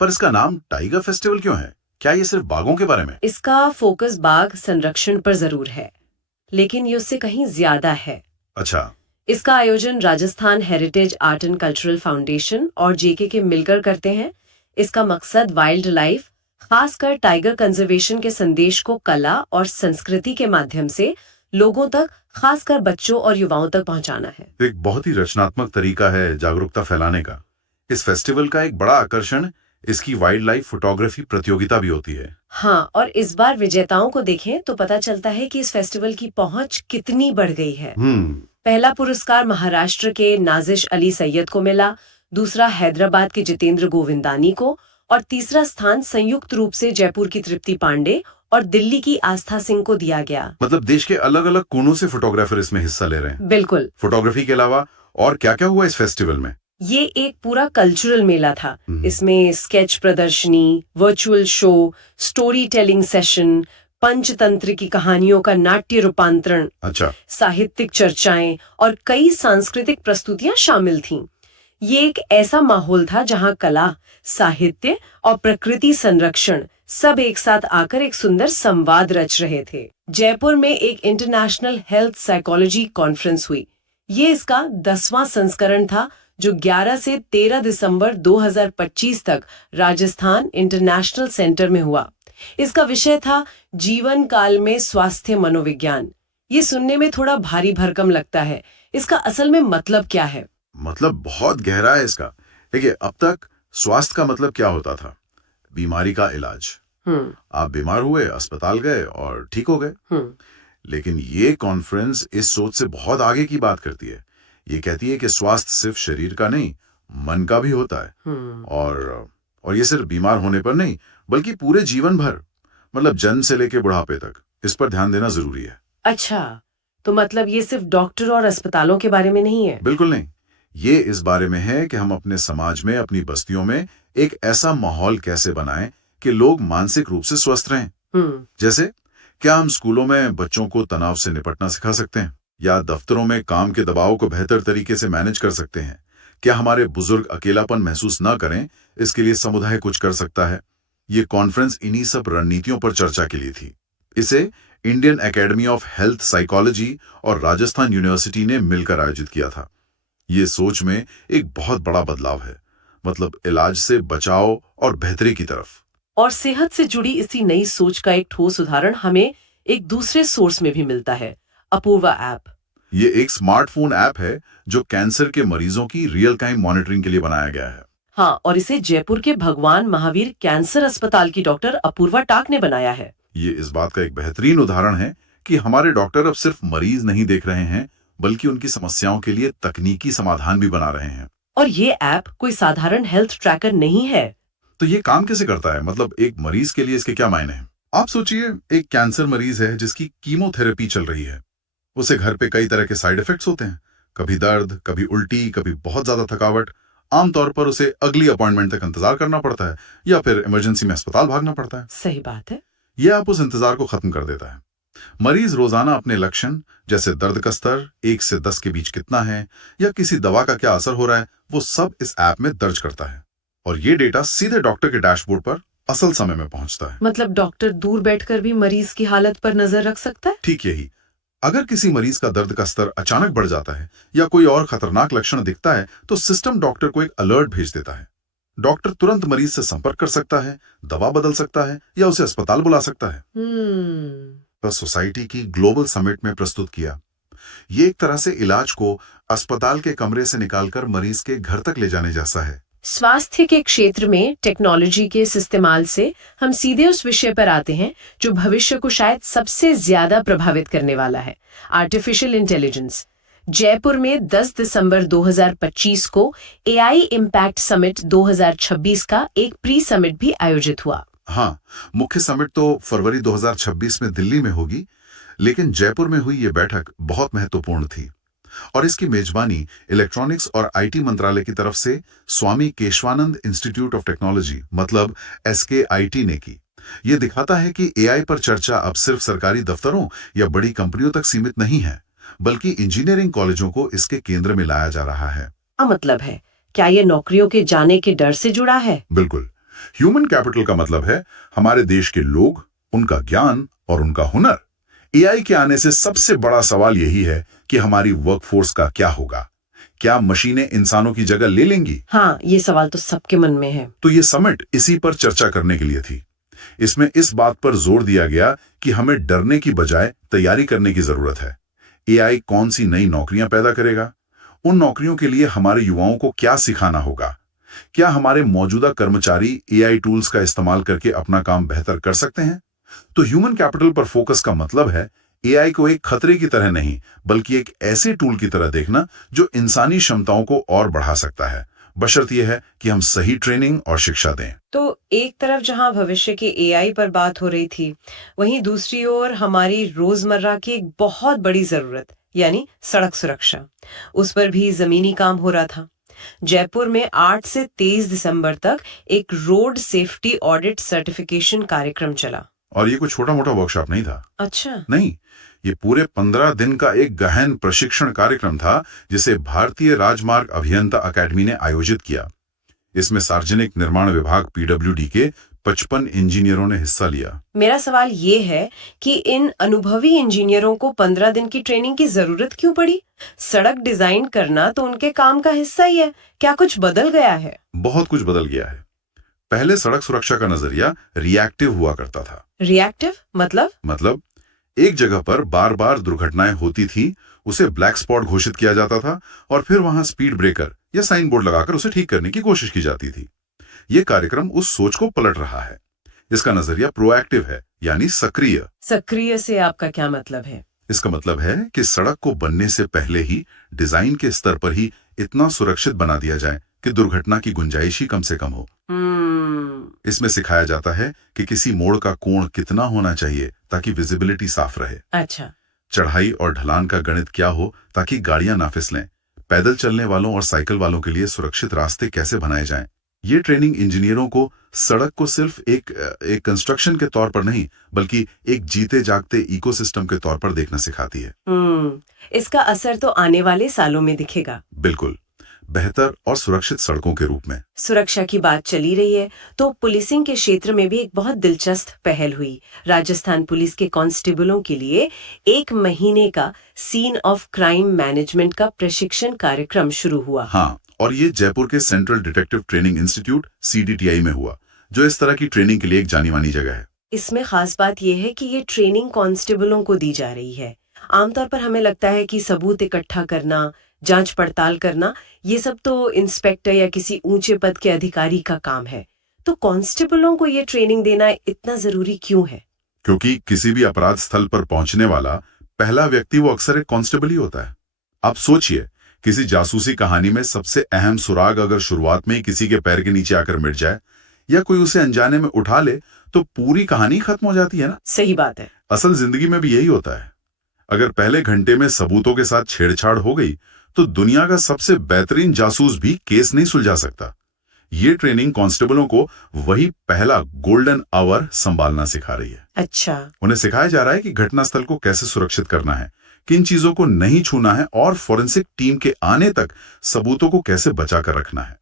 पर इसका नाम टाइगर फेस्टिवल क्यों है? क्या ये सिर्फ बाघों के बारे में? इसका फोकस बाघ संरक्षण पर जरूर है, लेकिन ये उससे कहीं ज्यादा है। अच्छा। इसका आयोजन Rajasthan heritage art and cultural foundation और जेकेके मिलकर करते हैं। इसका मकसद वाइल्ड लाइफ, खासकर टाइगर कंजर्वेशन के संदेश को कला और संस्कृति के माध्यम से लोगों तक, खासकर बच्चों और युवाओं तक पहुंचाना है। एक बहुत ही रचनात्मक तरीका है जागरूकता फैलाने का। इस फेस्टिवल का एक बड़ा आकर्षण इसकी वाइल्ड लाइफ फोटोग्राफी प्रतियोगिता भी होती है। हाँ, और इस बार विजेताओं को देखें तो पता चलता है कि इस फेस्टिवल की पहुंच कितनी बढ़ गई है। पहला पुरस्कार महाराष्ट्र के नाजिश अली सैयद को मिला, दूसरा हैदराबाद के जितेंद्र गोविंदानी को और तीसरा स्थान संयुक्त रूप से जयपुर की तृप्ति पांडे और दिल्ली की आस्था सिंह को दिया गया। मतलब देश के अलग अलग कोनों से फोटोग्राफर इसमें हिस्सा ले रहे हैं। बिल्कुल। फोटोग्राफी के अलावा और क्या क्या हुआ इस फेस्टिवल में? ये एक पूरा कल्चरल मेला था। इसमें स्केच प्रदर्शनी, virtual show, story telling session, Panchatantra की कहानियों का नाट्य रूपांतरण, अच्छा, साहित्यिक चर्चाएं और कई सांस्कृतिक प्रस्तुतियां शामिल थीं। ये एक ऐसा माहौल था जहां कला, साहित्य और प्रकृति संरक्षण सब एक साथ आकर एक सुंदर संवाद रच रहे थे। जयपुर में एक इंटरनेशनल हेल्थ साइकोलॉजी कॉन्फ्रेंस हुई। ये इसका 10वां संस्करण था, जो 11 से 13 दिसंबर 2025 तक राजस्थान इंटरनेशनल सेंटर में हुआ। इसका विषय था जीवन काल में स्वास्थ्य मनोविज्ञान। ये सुनने में थोड़ा भारी भरकम लगता है, इसका असल में मतलब क्या है? मतलब बहुत गहरा है इसका। देखिए, अब तक स्वास्थ्य का मतलब क्या होता था? बीमारी का इलाज। आप बीमार हुए, अस्पताल गए और ठीक हो गए। लेकिन ये कॉन्फ्रेंस इस सोच से बहुत आगे की बात करती है। ये कहती है कि स्वास्थ्य सिर्फ शरीर का नहीं, मन का भी होता है। और और ये सिर्फ बीमार होने पर नहीं, बल्कि पूरे जीवन भर, मतलब जन्म से लेकर बुढ़ापे तक, इस पर ध्यान देना जरूरी है। अच्छा, तो मतलब ये सिर्फ डॉक्टर और अस्पतालों के बारे में नहीं है? बिल्कुल नहीं। ये इस बारे में है कि हम अपने समाज में, अपनी बस्तियों में एक ऐसा माहौल कैसे बनाएं कि लोग मानसिक रूप से स्वस्थ रहें। जैसे, क्या हम स्कूलों में बच्चों को तनाव से निपटना सिखा सकते हैं, या दफ्तरों में काम के दबाव को बेहतर तरीके से मैनेज कर सकते हैं? क्या हमारे बुजुर्ग अकेलापन महसूस न करें, इसके लिए समुदाय कुछ कर सकता है? ये कॉन्फ्रेंस इन्हीं सब रणनीतियों पर चर्चा के लिए थी। इसे Indian academy of health psychology और राजस्थान यूनिवर्सिटी ने मिलकर आयोजित किया था। ये सोच में एक बहुत बड़ा बदलाव है, मतलब इलाज से बचाव और बेहतरी की तरफ। और सेहत से जुड़ी इसी नई सोच का एक ठोस उदाहरण हमें एक दूसरे सोर्स में भी मिलता है, अपूर्वा ऐप। ये एक स्मार्टफोन ऐप है जो कैंसर के मरीजों की रियल टाइम मॉनिटरिंग के लिए बनाया गया है। हाँ, और इसे जयपुर के भगवान महावीर कैंसर अस्पताल की डॉक्टर अपूर्वा टाक ने बनाया है। ये इस बात का एक बेहतरीन उदाहरण है कि हमारे डॉक्टर अब सिर्फ मरीज नहीं देख रहे हैं, बल्कि उनकी समस्याओं के लिए तकनीकी समाधान भी बना रहे हैं। और ये ऐप कोई साधारण हेल्थ ट्रैकर नहीं है। तो ये काम कैसे करता है, मतलब एक मरीज के लिए इसके क्या मायने हैं? आप सोचिए, एक कैंसर मरीज है जिसकी कीमोथेरेपी चल रही है। उसे घर पे कई तरह के साइड इफेक्ट्स होते हैं, कभी दर्द, कभी उल्टी, कभी बहुत ज्यादा थकावट। आमतौर पर उसे अगली अपॉइंटमेंट तक इंतजार करना पड़ता है, या फिर इमरजेंसी में अस्पताल भागना पड़ता है। सही बात है। यह आप उस इंतजार को खत्म कर देता है। मरीज रोजाना अपने लक्षण, जैसे दर्द का स्तर 1 से 10 के बीच कितना है, या किसी दवा का क्या असर हो रहा है, वो सब इस ऐप में दर्ज करता है। और ये डेटा सीधे डॉक्टर के डैशबोर्ड पर असल समय में पहुंचता है। मतलब डॉक्टर दूर बैठकर भी मरीज की हालत पर नजर रख सकता है? ठीक यही। अगर किसी मरीज का दर्द का स्तर अचानक बढ़ जाता है या कोई और खतरनाक लक्षण दिखता है, तो सिस्टम डॉक्टर को एक अलर्ट भेज देता है। डॉक्टर तुरंत मरीज से संपर्क कर सकता है, दवा बदल सकता है, या उसे अस्पताल बुला सकता है। बस सोसाइटी की ग्लोबल समिट में प्रस्तुत किया। ये एक तरह से इलाज को अस्पताल के कमरे से निकालकर मरीज के घर तक ले जाने जैसा है। स्वास्थ्य के क्षेत्र में टेक्नोलॉजी के इस इस्तेमाल से हम सीधे उस विषय पर आते हैं जो भविष्य को शायद सबसे ज्यादा प्रभावित करने वाला है, आर्टिफिशियल इंटेलिजेंस। जयपुर में 10 दिसंबर 2025 को एआई इम्पैक्ट समिट 2026 का एक प्री समिट भी आयोजित हुआ। हाँ, मुख्य समिट तो फरवरी 2026 में दिल्ली में होगी, लेकिन जयपुर में हुई ये बैठक बहुत महत्वपूर्ण थी। और इसकी मेजबानी इलेक्ट्रॉनिक्स और आईटी मंत्रालय की तरफ से स्वामी केशवानंद इंस्टीट्यूट ऑफ टेक्नोलॉजी, मतलब SKIT ने की। ये दिखाता है कि एआई पर चर्चा अब सिर्फ सरकारी दफ्तरों या बड़ी कंपनियों तक सीमित नहीं है, बल्कि इंजीनियरिंग कॉलेजों को इसके केंद्र में लाया जा रहा है। मतलब है, क्या ये नौकरियों के जाने के डर से जुड़ा है? बिल्कुल। ह्यूमन कैपिटल का मतलब है हमारे देश के लोग, उनका ज्ञान और उनका हुनर। एआई के आने से सबसे बड़ा सवाल यही है कि हमारी वर्कफोर्स का क्या होगा। क्या मशीनें इंसानों की जगह ले लेंगी? हाँ, ये सवाल तो सबके मन में है। तो ये समिट इसी पर चर्चा करने के लिए थी। इसमें इस बात पर जोर दिया गया कि हमें डरने की बजाय तैयारी करने की जरूरत है। एआई कौन सी नई नौकरियां पैदा करेगा? उन नौकरियों के लिए हमारे युवाओं को क्या सिखाना होगा? क्या हमारे मौजूदा कर्मचारी एआई टूल्स का इस्तेमाल करके अपना काम बेहतर कर सकते हैं? तो ह्यूमन कैपिटल पर फोकस का मतलब है एआई को एक खतरे की तरह नहीं, बल्कि एक ऐसे टूल की तरह देखना जो इंसानी क्षमताओं को और बढ़ा सकता है, बशर्त यह है कि हम सही ट्रेनिंग और शिक्षा दें। तो एक तरफ जहां भविष्य के एआई पर बात हो रही थी, वहीं दूसरी ओर हमारी रोजमर्रा की एक बहुत बड़ी जरूरत, यानी सड़क सुरक्षा, उस पर भी जमीनी काम हो रहा था। जयपुर में 8 से 23 दिसंबर तक एक रोड सेफ्टी ऑडिट सर्टिफिकेशन कार्यक्रम चला। और ये कोई छोटा मोटा वर्कशॉप नहीं था। अच्छा। नहीं, ये पूरे 15 दिन का एक गहन प्रशिक्षण कार्यक्रम था जिसे भारतीय राजमार्ग अभियंता अकेडमी ने आयोजित किया। इसमें सार्वजनिक निर्माण विभाग PWD के 55 इंजीनियरों ने हिस्सा लिया। मेरा सवाल ये है कि इन अनुभवी इंजीनियरों को 15 दिन की ट्रेनिंग की जरूरत क्यों पड़ी? सड़क डिजाइन करना तो उनके काम का हिस्सा ही है। क्या कुछ बदल गया है? बहुत कुछ बदल गया है। पहले सड़क सुरक्षा का नजरिया रिएक्टिव हुआ करता था। रिएक्टिव मतलब एक जगह पर बार बार दुर्घटनाएं होती थी, उसे ब्लैक स्पॉट घोषित किया जाता था और फिर वहां स्पीड ब्रेकर या साइन बोर्ड लगाकर उसे ठीक करने की कोशिश की जाती थी। ये कार्यक्रम उस सोच को पलट रहा है। इसका नजरिया प्रोएक्टिव है, यानी सक्रिय। सक्रिय से आपका क्या मतलब है? इसका मतलब है कि सड़क को बनने से पहले ही डिजाइन के स्तर पर ही इतना सुरक्षित बना दिया जाए कि दुर्घटना की गुंजाइश ही कम से कम हो। इसमें सिखाया जाता है कि किसी मोड़ का कोण कितना होना चाहिए ताकि विजिबिलिटी साफ रहे। अच्छा। चढ़ाई और ढलान का गणित क्या हो ताकि गाड़ियां ना फिसलें। पैदल चलने वालों और साइकिल वालों के लिए सुरक्षित रास्ते कैसे बनाए जाएं। ये ट्रेनिंग इंजीनियरों को सड़क को सिर्फ एक कंस्ट्रक्शन के तौर पर नहीं, बल्कि एक जीते जागते इकोसिस्टम के तौर पर देखना सिखाती है। इसका असर तो आने वाले सालों में दिखेगा। बिल्कुल, बेहतर और सुरक्षित सड़कों के रूप में। सुरक्षा की बात चली रही है तो पुलिसिंग के क्षेत्र में भी एक बहुत दिलचस्प पहल हुई। राजस्थान पुलिस के कांस्टेबलों के लिए 1 महीने का सीन ऑफ क्राइम मैनेजमेंट का प्रशिक्षण कार्यक्रम शुरू हुआ। हाँ, और ये जयपुर के central detective training institute CDTI में हुआ, जो इस तरह की ट्रेनिंग के लिए एक जानी मानी जगह है। इसमें खास बात यह है कि ये ट्रेनिंग कांस्टेबलों को दी जा रही है। आमतौर पर हमें लगता है कि सबूत इकट्ठा करना, जांच पड़ताल करना, ये सब तो इंस्पेक्टर या किसी ऊंचे पद के अधिकारी का काम है। तो कांस्टेबलों को ये ट्रेनिंग देना इतना जरूरी क्यों है? क्योंकि किसी भी अपराध स्थल पर पहुंचने वाला पहला व्यक्ति वो अक्सर एक कांस्टेबल ही होता है। आप सोचिए, किसी जासूसी कहानी में सबसे अहम सुराग अगर शुरुआत में ही किसी के पैर के नीचे आकर मिट जाए या कोई उसे अनजाने में उठा ले तो पूरी कहानी खत्म हो जाती है ना। सही बात है। असल जिंदगी में भी यही होता है। अगर पहले घंटे में सबूतों के साथ छेड़छाड़ हो गई तो दुनिया का सबसे बेहतरीन जासूस भी केस नहीं सुलझा सकता। ये ट्रेनिंग कांस्टेबलों को वही पहला गोल्डन आवर संभालना सिखा रही है। अच्छा। उन्हें सिखाया जा रहा है कि घटनास्थल को कैसे सुरक्षित करना है, किन चीजों को नहीं छूना है और फोरेंसिक टीम के आने तक सबूतों को कैसे बचा कर रखना है।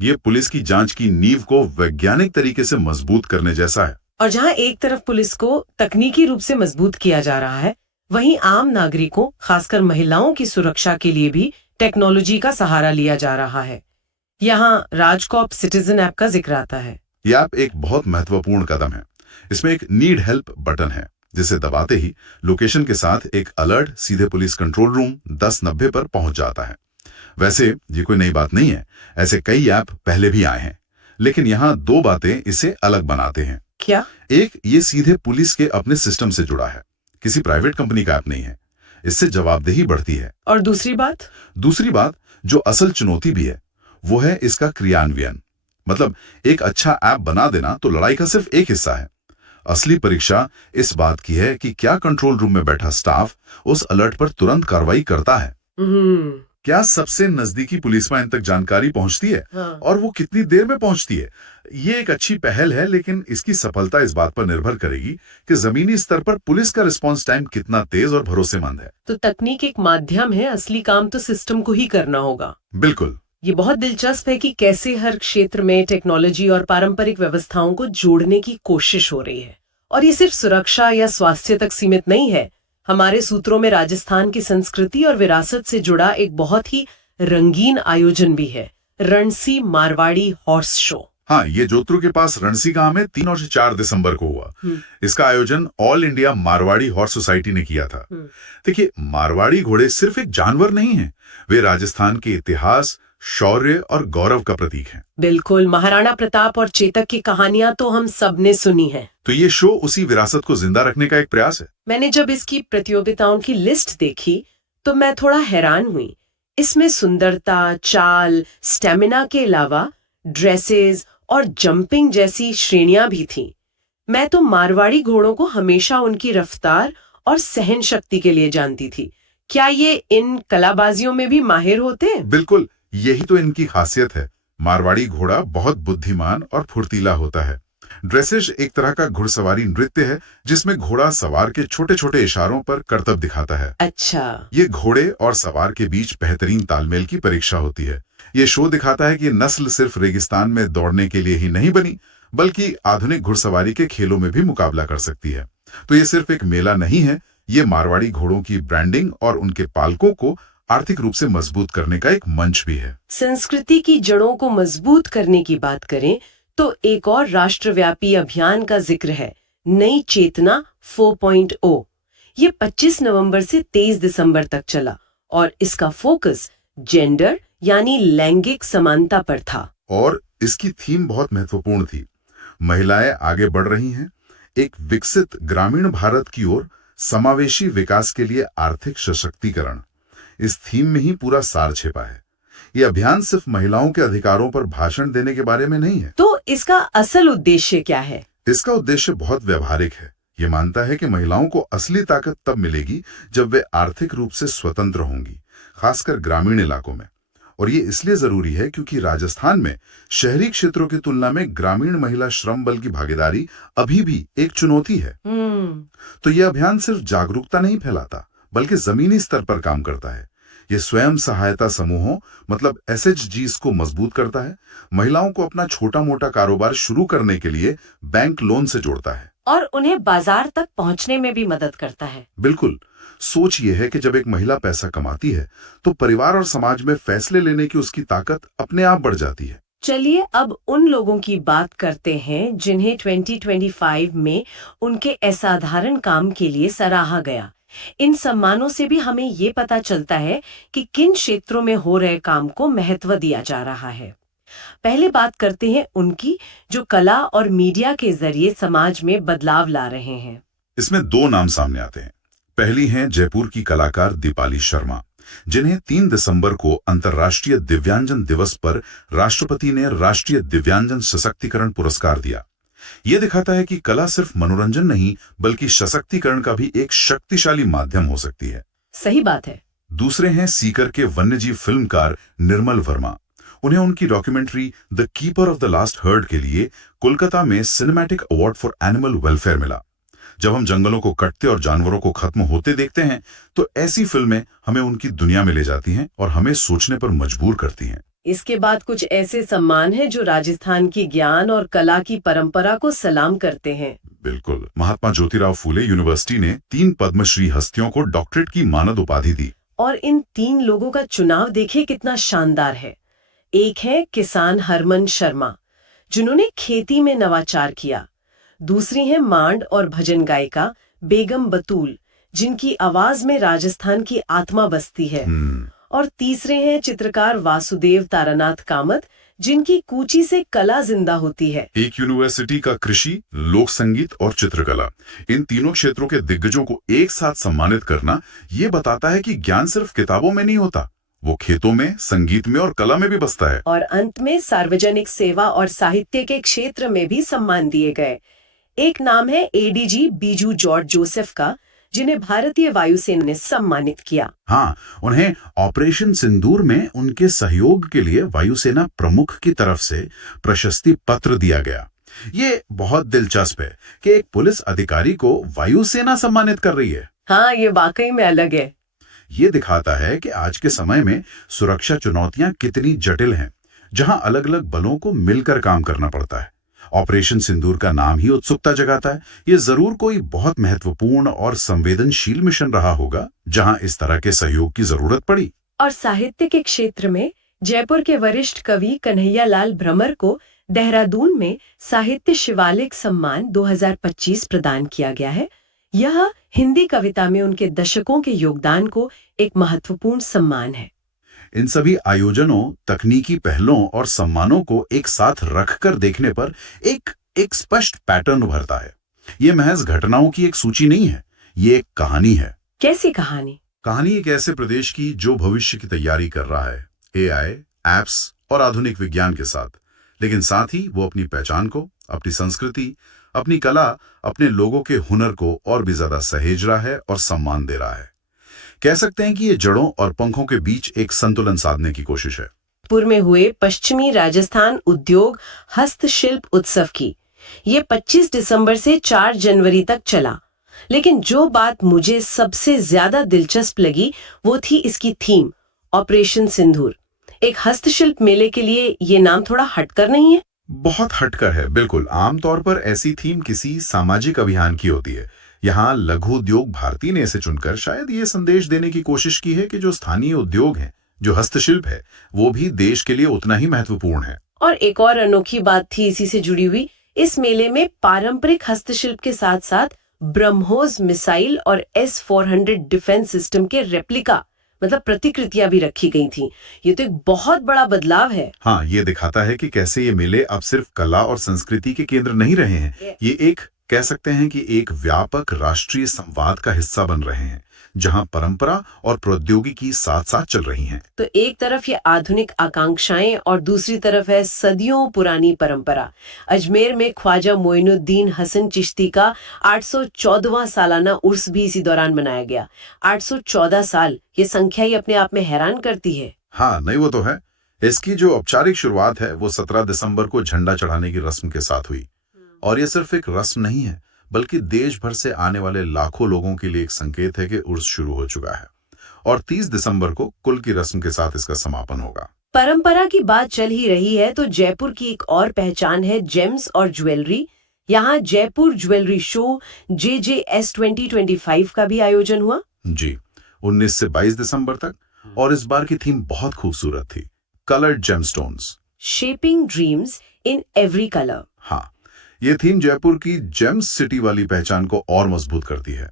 ये पुलिस की जांच की नींव को वैज्ञानिक तरीके से मजबूत करने जैसा है। और जहां एक तरफ पुलिस को तकनीकी रूप से मजबूत किया जा रहा है, वहीं आम नागरिकों, खासकर महिलाओं की सुरक्षा के लिए भी टेक्नोलॉजी का सहारा लिया जा रहा है। यहाँ राजकॉप सिटीजन ऐप का जिक्र आता है। यह ऐप एक बहुत महत्वपूर्ण कदम है। इसमें एक नीड हेल्प बटन है, जिसे दबाते ही लोकेशन के साथ एक अलर्ट सीधे पुलिस कंट्रोल रूम 1090 पर पहुंच जाता है। वैसे ये कोई नई बात नहीं है, ऐसे कई ऐप पहले भी आए हैं, लेकिन यहाँ 2 बातें इसे अलग बनाते हैं। क्या? एक, ये सीधे पुलिस के अपने सिस्टम से जुड़ा है, किसी प्राइवेट कंपनी का ऐप नहीं है। इससे जवाबदेही बढ़ती है। और दूसरी बात, जो असल चुनौती भी है, वो है इसका क्रियान्वयन। मतलब एक अच्छा ऐप बना देना तो लड़ाई का सिर्फ एक हिस्सा है। असली परीक्षा इस बात की है कि क्या कंट्रोल रूम में बैठा स्टाफ उस अलर्ट पर तुरंत कार्रवाई करता है। क्या सबसे नजदीकी पुलिस वाहन तक जानकारी पहुंचती है? हाँ। और वो कितनी देर में पहुंचती है? ये एक अच्छी पहल है, लेकिन इसकी सफलता इस बात पर निर्भर करेगी कि जमीनी स्तर पर पुलिस का रिस्पांस टाइम कितना तेज और भरोसेमंद है। तो तकनीक एक माध्यम है, असली काम तो सिस्टम को ही करना होगा। बिल्कुल। ये बहुत दिलचस्प है कि कैसे हर क्षेत्र में टेक्नोलॉजी और पारंपरिक व्यवस्थाओं को जोड़ने की कोशिश हो रही है। और ये सिर्फ सुरक्षा या स्वास्थ्य तक सीमित नहीं है। हमारे सूत्रों में राजस्थान की संस्कृति और विरासत से जुड़ा एक बहुत ही रंगीन आयोजन भी है, रणसी मारवाड़ी हॉर्स शो। हाँ, ये जोधपुर के पास रणसी गांव में 3 और 4 दिसंबर को हुआ। इसका आयोजन all India Marwari horse society ने किया था। देखिए, मारवाड़ी घोड़े सिर्फ एक जानवर नहीं है, वे राजस्थान के इतिहास, शौर्य और गौरव का प्रतीक हैं। बिल्कुल, महाराणा प्रताप और चेतक की कहानियां तो हम सब ने सुनी है। तो ये शो उसी विरासत को जिंदा रखने का एक प्रयास है। मैंने जब इसकी प्रतियोगिताओं की लिस्ट देखी तो मैं थोड़ा हैरान हुई। इसमें सुंदरता, चाल, स्टेमिना के अलावा ड्रेसेस और जंपिंग जैसी श्रेणियां भी थीं। मैं तो मारवाड़ी घोड़ों को हमेशा उनकी रफ्तार और सहन शक्ति के लिए जानती थी। क्या ये इन कलाबाजियों में भी माहिर होते हैं? बिल्कुल, यही तो इनकी खासियत है। मारवाड़ी घोड़ा बहुत बुद्धिमान और फुर्तीला होता है। ड्रेसेज एक तरह का घुड़सवारी नृत्य है, जिसमें घोड़ा सवार के छोटे छोटे इशारों पर करतब दिखाता है। अच्छा। ये घोड़े और सवार के बीच बेहतरीन तालमेल की परीक्षा होती है। ये शो दिखाता है कि नस्ल सिर्फ रेगिस्तान में दौड़ने के लिए ही नहीं बनी, बल्कि आधुनिक घुड़सवारी के खेलों में भी मुकाबला कर सकती है। तो ये सिर्फ एक मेला नहीं है, ये मारवाड़ी घोड़ों की ब्रांडिंग और उनके पालकों को आर्थिक रूप से मजबूत करने का एक मंच भी है। संस्कृति की जड़ों को मजबूत करने की बात करें तो एक और राष्ट्रव्यापी अभियान का जिक्र है, नई चेतना 4.0। ये 25 नवंबर से 23 दिसंबर तक चला और इसका फोकस जेंडर यानी लैंगिक समानता पर था। और इसकी थीम बहुत महत्वपूर्ण थी। महिलाएं आगे बढ़ रही हैं, एक विकसित ग्रामीण भारत की ओर, समावेशी विकास के लिए आर्थिक सशक्तिकरण। इस थीम में ही पूरा सार छिपा है। ये अभियान सिर्फ महिलाओं के अधिकारों पर भाषण देने के बारे में नहीं है। तो इसका असल उद्देश्य क्या है? इसका उद्देश्य बहुत व्यवहारिक है। ये मानता है कि महिलाओं को असली ताकत तब मिलेगी जब वे आर्थिक रूप से स्वतंत्र होंगी, खासकर ग्रामीण इलाकों में। और ये इसलिए जरूरी है क्योंकि राजस्थान में शहरी क्षेत्रों की तुलना में ग्रामीण महिला श्रम बल की भागीदारी अभी भी एक चुनौती है। तो यह अभियान सिर्फ जागरूकता नहीं फैलाता, बल्कि जमीनी स्तर पर काम करता है। ये स्वयं सहायता समूहों मतलब SHGs को मजबूत करता है, महिलाओं को अपना छोटा मोटा कारोबार शुरू करने के लिए बैंक लोन से जोड़ता है और उन्हें बाजार तक पहुंचने में भी मदद करता है। बिल्कुल। सोच ये है कि जब एक महिला पैसा कमाती है तो परिवार और समाज में फैसले लेने की उसकी ताकत अपने आप बढ़ जाती है। चलिए अब उन लोगों की बात करते हैं जिन्हें 2025 में उनके असाधारण काम के लिए सराहा गया। इन सम्मानों से भी हमें ये पता चलता है कि किन क्षेत्रों में हो रहे काम को महत्व दिया जा रहा है। पहले बात करते हैं उनकी जो कला और मीडिया के जरिए समाज में बदलाव ला रहे हैं। इसमें दो नाम सामने आते हैं। पहली हैं जयपुर की कलाकार दीपाली शर्मा, जिन्हें 3 दिसंबर को अंतर्राष्ट्रीय दिव्यांजन दिवस पर राष्ट्रपति ने राष्ट्रीय दिव्यांजन सशक्तिकरण पुरस्कार दिया। ये दिखाता है कि कला सिर्फ मनोरंजन नहीं बल्कि सशक्तिकरण का भी एक शक्तिशाली माध्यम हो सकती है। सही बात है। दूसरे हैं सीकर के वन्यजीव फिल्मकार निर्मल वर्मा। उन्हें उनकी documentary the keeper of the last heard के लिए कोलकाता में cinematic award for animal welfare मिला। जब हम जंगलों को कटते और जानवरों को खत्म होते देखते हैं तो ऐसी फिल्में हमें उनकी दुनिया में ले जाती हैं और हमें सोचने पर मजबूर करती हैं। इसके बाद कुछ ऐसे सम्मान हैं जो राजस्थान की ज्ञान और कला की परंपरा को सलाम करते हैं। बिल्कुल। महात्मा ज्योतिराव फूले यूनिवर्सिटी ने 3 पद्मश्री हस्तियों को डॉक्टरेट की मानद उपाधि दी। और इन 3 लोगों का चुनाव देखिए कितना शानदार है। एक है किसान हरमन शर्मा, जिन्होंने खेती में नवाचार किया। दूसरी है मांड और भजन गायिका बेगम बतूल, जिनकी आवाज में राजस्थान की आत्मा बसती है। और तीसरे हैं चित्रकार वासुदेव तारानाथ कामत, जिनकी कूची से कला जिंदा होती है। एक यूनिवर्सिटी का कृषि, लोक संगीत और चित्रकला, इन तीनों क्षेत्रों के दिग्गजों को एक साथ सम्मानित करना ये बताता है कि ज्ञान सिर्फ किताबों में नहीं होता, वो खेतों में, संगीत में और कला में भी बसता है। और अंत में सार्वजनिक सेवा और साहित्य के क्षेत्र में भी सम्मान दिए गए। एक नाम है ADG बीजू जॉर्ज जोसेफ का, जिन्हें भारतीय वायुसेना ने सम्मानित किया। हाँ, उन्हें ऑपरेशन सिंदूर में उनके सहयोग के लिए वायुसेना प्रमुख की तरफ से प्रशस्ति पत्र दिया गया। ये बहुत दिलचस्प है कि एक पुलिस अधिकारी को वायुसेना सम्मानित कर रही है। हाँ, ये वाकई में अलग है। ये दिखाता है कि आज के समय में सुरक्षा चुनौतियां कितनी जटिल हैं, जहां अलग अलग बलों को मिलकर काम करना पड़ता है। ऑपरेशन सिंदूर का नाम ही उत्सुकता जगाता है। ये जरूर कोई बहुत महत्वपूर्ण और संवेदनशील मिशन रहा होगा जहां इस तरह के सहयोग की जरूरत पड़ी। और साहित्य के क्षेत्र में जयपुर के वरिष्ठ कवि कन्हैया लाल भ्रमर को देहरादून में साहित्य शिवालिक सम्मान 2025 प्रदान किया गया है। यह हिंदी कविता में उनके दशकों के योगदान को एक महत्वपूर्ण सम्मान है। इन सभी आयोजनों, तकनीकी पहलों और सम्मानों को एक साथ रखकर देखने पर एक स्पष्ट पैटर्न उभरता है। ये महज घटनाओं की एक सूची नहीं है, ये एक कहानी है। कैसी कहानी? कहानी एक ऐसे प्रदेश की जो भविष्य की तैयारी कर रहा है, AI, एप्स और आधुनिक विज्ञान के साथ, लेकिन साथ ही वो अपनी पहचान को, अपनी संस्कृति, अपनी कला, अपने लोगों के हुनर को और भी ज्यादा सहेज रहा है और सम्मान दे रहा है। कह सकते हैं कि ये जड़ों और पंखों के बीच एक संतुलन साधने की कोशिश है। जयपुर में हुए पश्चिमी राजस्थान उद्योग हस्तशिल्प उत्सव की ये 25 दिसंबर से 4 जनवरी तक चला। लेकिन जो बात मुझे सबसे ज्यादा दिलचस्प लगी वो थी इसकी थीम, ऑपरेशन सिंदूर। एक हस्तशिल्प मेले के लिए ये नाम थोड़ा हटकर नहीं है? बहुत हटकर है, बिल्कुल। आमतौर पर ऐसी थीम किसी सामाजिक अभियान की होती है। यहाँ लघु उद्योग भारती ने इसे चुनकर शायद ये संदेश देने की कोशिश की है कि जो स्थानीय उद्योग है, जो हस्तशिल्प है, वो भी देश के लिए उतना ही महत्वपूर्ण है। और एक और अनोखी बात थी इसी से जुड़ी हुई, इस मेले में पारंपरिक हस्तशिल्प के साथ साथ ब्रह्मोस मिसाइल और S-400 डिफेंस सिस्टम के रेप्लिका मतलब प्रतिकृतियां भी रखी गई थी। ये तो एक बहुत बड़ा बदलाव है। हाँ, ये दिखाता है कि कैसे ये मेले अब सिर्फ कला और संस्कृति के केंद्र नहीं रहे हैं, ये एक कह सकते हैं कि एक व्यापक राष्ट्रीय संवाद का हिस्सा बन रहे हैं, जहां परंपरा और प्रौद्योगिकी साथ साथ चल रही हैं। तो एक तरफ ये आधुनिक आकांक्षाएं और दूसरी तरफ है सदियों पुरानी परंपरा। अजमेर में ख्वाजा मोइनुद्दीन हसन चिश्ती का 814वां सालाना उर्स भी इसी दौरान मनाया गया। 814 साल, ये संख्या ही अपने आप में हैरान करती है। हाँ, नहीं वो तो है। इसकी जो औपचारिक शुरुआत है वो 17 दिसंबर को झंडा चढ़ाने की रस्म के साथ हुई। और ये सिर्फ एक रस्म नहीं है, बल्कि देश भर से आने वाले लाखों लोगों के लिए एक संकेत है कि उर्स शुरू हो चुका है। और 30 दिसंबर को कुल की रस्म के साथ इसका समापन होगा। परंपरा की बात चल ही रही है तो जयपुर की एक और पहचान है जेम्स और ज्वेलरी। यहाँ जयपुर ज्वेलरी शो JJS 2025 का भी आयोजन हुआ। जी, 19 से 22 दिसंबर तक। और इस बार की थीम बहुत खूबसूरत थी, coloured gemstones, shaping dreams in every colour. हाँ, ये थीम जयपुर की जेम्स सिटी वाली पहचान को और मजबूत करती है।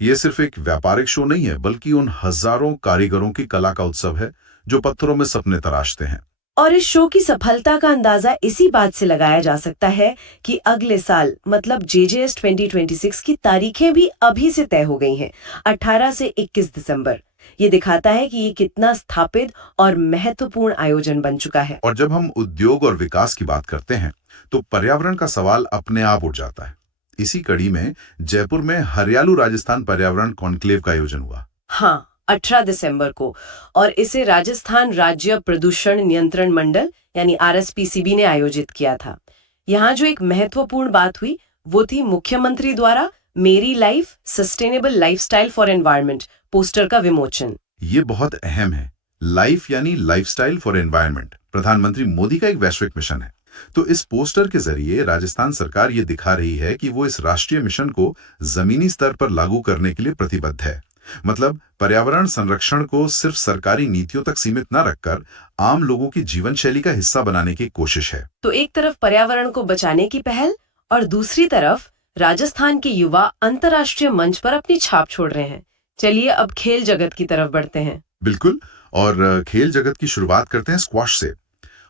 ये सिर्फ एक व्यापारिक शो नहीं है, बल्कि उन हजारों कारीगरों की कला का उत्सव है जो पत्थरों में सपने तराशते हैं। और इस शो की सफलता का अंदाजा इसी बात से लगाया जा सकता है कि अगले साल मतलब JJS 2026 की तारीखें भी अभी से तय हो गई हैं, 18 से 21 दिसंबर। ये दिखाता है कि ये कितना स्थापित और महत्वपूर्ण आयोजन बन चुका है। और जब हम उद्योग और विकास की बात करते हैं तो पर्यावरण का सवाल अपने आप उठ जाता है। इसी कड़ी में जयपुर में हरियालू राजस्थान पर्यावरण कॉन्क्लेव का आयोजन हुआ। हाँ, 18 दिसंबर को। और इसे राजस्थान राज्य प्रदूषण नियंत्रण मंडल यानी RSPCB ने आयोजित किया था। यहाँ जो एक महत्वपूर्ण बात हुई वो थी मुख्यमंत्री द्वारा मेरी life sustainable lifestyle for environment poster का विमोचन। ये बहुत अहम है। लाइफ यानी लाइफस्टाइल फॉर एनवायरनमेंट प्रधानमंत्री मोदी का एक वैश्विक मिशन है। तो इस पोस्टर के जरिए राजस्थान सरकार ये दिखा रही है कि वो इस राष्ट्रीय मिशन को जमीनी स्तर पर लागू करने के लिए प्रतिबद्ध है। मतलब पर्यावरण संरक्षण को सिर्फ सरकारी नीतियों तक सीमित न रखकर आम लोगों की जीवन शैली का हिस्सा बनाने की कोशिश है। तो एक तरफ पर्यावरण को बचाने की पहल और दूसरी तरफ राजस्थान के युवा अंतर्राष्ट्रीय मंच पर अपनी छाप छोड़ रहे हैं। चलिए अब खेल जगत की तरफ बढ़ते हैं। बिल्कुल, और खेल जगत की शुरुआत करते हैं स्क्वॉश से।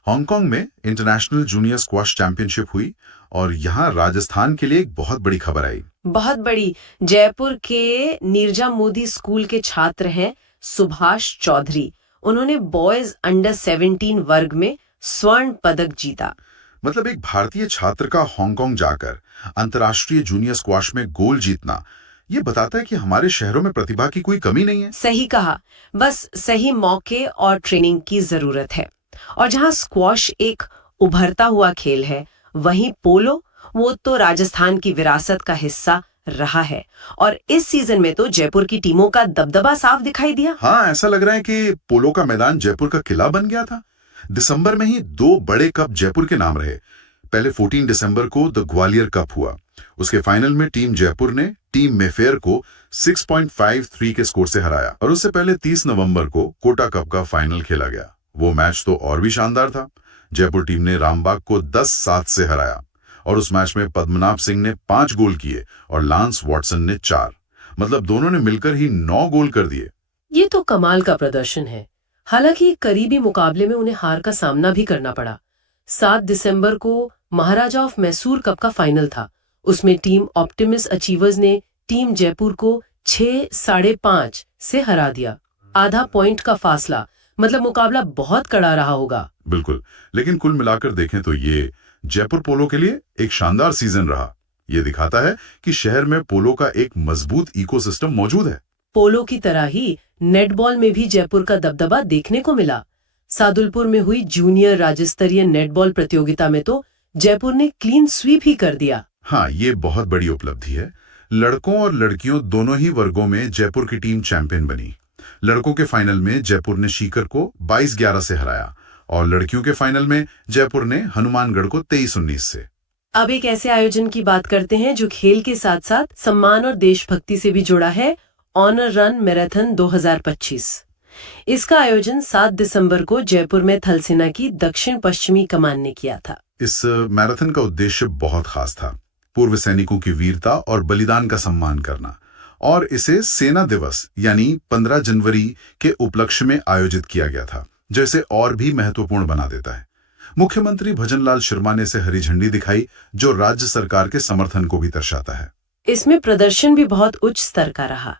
हांगकांग में इंटरनेशनल जूनियर स्क्वॉश चैंपियनशिप हुई और यहाँ राजस्थान के लिए एक बहुत बड़ी खबर आई। बहुत बड़ी। जयपुर के नीरजा मोदी स्कूल के छात्र हैं सुभाष चौधरी। उन्होंने बॉयज अंडर 17 वर्ग में स्वर्ण पदक जीता। मतलब एक भारतीय छात्र का हांगकांग जाकर अंतर्राष्ट्रीय जूनियर स्क्वॉश में गोल्ड जीतना ये बताता है कि हमारे शहरों में प्रतिभा की कोई कमी नहीं है। सही कहा, बस सही मौके और ट्रेनिंग की जरूरत है। और जहाँ स्क्वॉश एक उभरता हुआ खेल है, वहीं पोलो वो तो राजस्थान की विरासत का हिस्सा रहा है। और इस सीजन में तो जयपुर की टीमों का दबदबा साफ दिखाई दिया। हाँ, ऐसा लग रहा है कि पोलो का मैदान जयपुर का किला बन गया था। दिसंबर में ही 2 बड़े कप जयपुर के नाम रहे। पहले 14 दिसंबर को द ग्वालियर कप हुआ। उसके फाइनल में टीम जयपुर ने टीम मेफेयर को 6.53 के स्कोर से हराया। और उससे पहले 30 नवंबर को कोटा कप का फाइनल खेला गया। वो मैच तो और भी शानदार था। जयपुर टीम ने रामबाग को 10-7 से हराया और उस मैच में पद्मनाभ सिंह ने 5 गोल किए और लांस वॉटसन ने 4। मतलब दोनों ने मिलकर ही 9 गोल कर दिए। ये तो कमाल का प्रदर्शन है। हालांकि करीबी मुकाबले में उन्हें हार का सामना भी करना पड़ा। 7 दिसंबर को महाराजा ऑफ मैसूर कप का फाइनल था। उसमें टीम ऑप्टिमिस्ट अचीवर्स ने टीम जयपुर को 6-5.5 से हरा दिया। आधा पॉइंट का फासला, मतलब मुकाबला बहुत कड़ा रहा होगा। बिल्कुल, लेकिन कुल मिलाकर देखें तो ये जयपुर पोलो के लिए एक शानदार सीजन रहा। ये दिखाता है कि शहर में पोलो का एक मजबूत इकोसिस्टम मौजूद है। पोलो की तरह ही नेटबॉल में भी जयपुर का दबदबा देखने को मिला। सादुलपुर में हुई जूनियर राज्य स्तरीय नेटबॉल प्रतियोगिता में तो जयपुर ने क्लीन स्वीप ही कर दिया। हाँ, ये बहुत बड़ी उपलब्धि है। लड़कों और लड़कियों दोनों ही वर्गों में जयपुर की टीम चैंपियन बनी। लड़कों के फाइनल में जयपुर ने सीकर को 22-11 से हराया और लड़कियों के फाइनल में जयपुर ने हनुमानगढ़ को 23-19 से। अब एक ऐसे आयोजन की बात करते हैं जो खेल के साथ साथ सम्मान और देशभक्ति से भी जुड़ा है। Honour run marathon 2025। इसका आयोजन 7 दिसंबर को जयपुर में थल सेना की दक्षिण पश्चिमी कमान ने किया था। इस मैराथन का उद्देश्य बहुत खास था, पूर्व सैनिकों की वीरता और बलिदान का सम्मान करना। और इसे सेना दिवस यानी 15 जनवरी के उपलक्ष्य में आयोजित किया गया था, जो इसे और भी महत्वपूर्ण बना देता है। मुख्यमंत्री भजनलाल शर्मा ने इसे हरी झंडी दिखाई, जो राज्य सरकार के समर्थन को भी दर्शाता है। इसमें प्रदर्शन भी बहुत उच्च स्तर का रहा।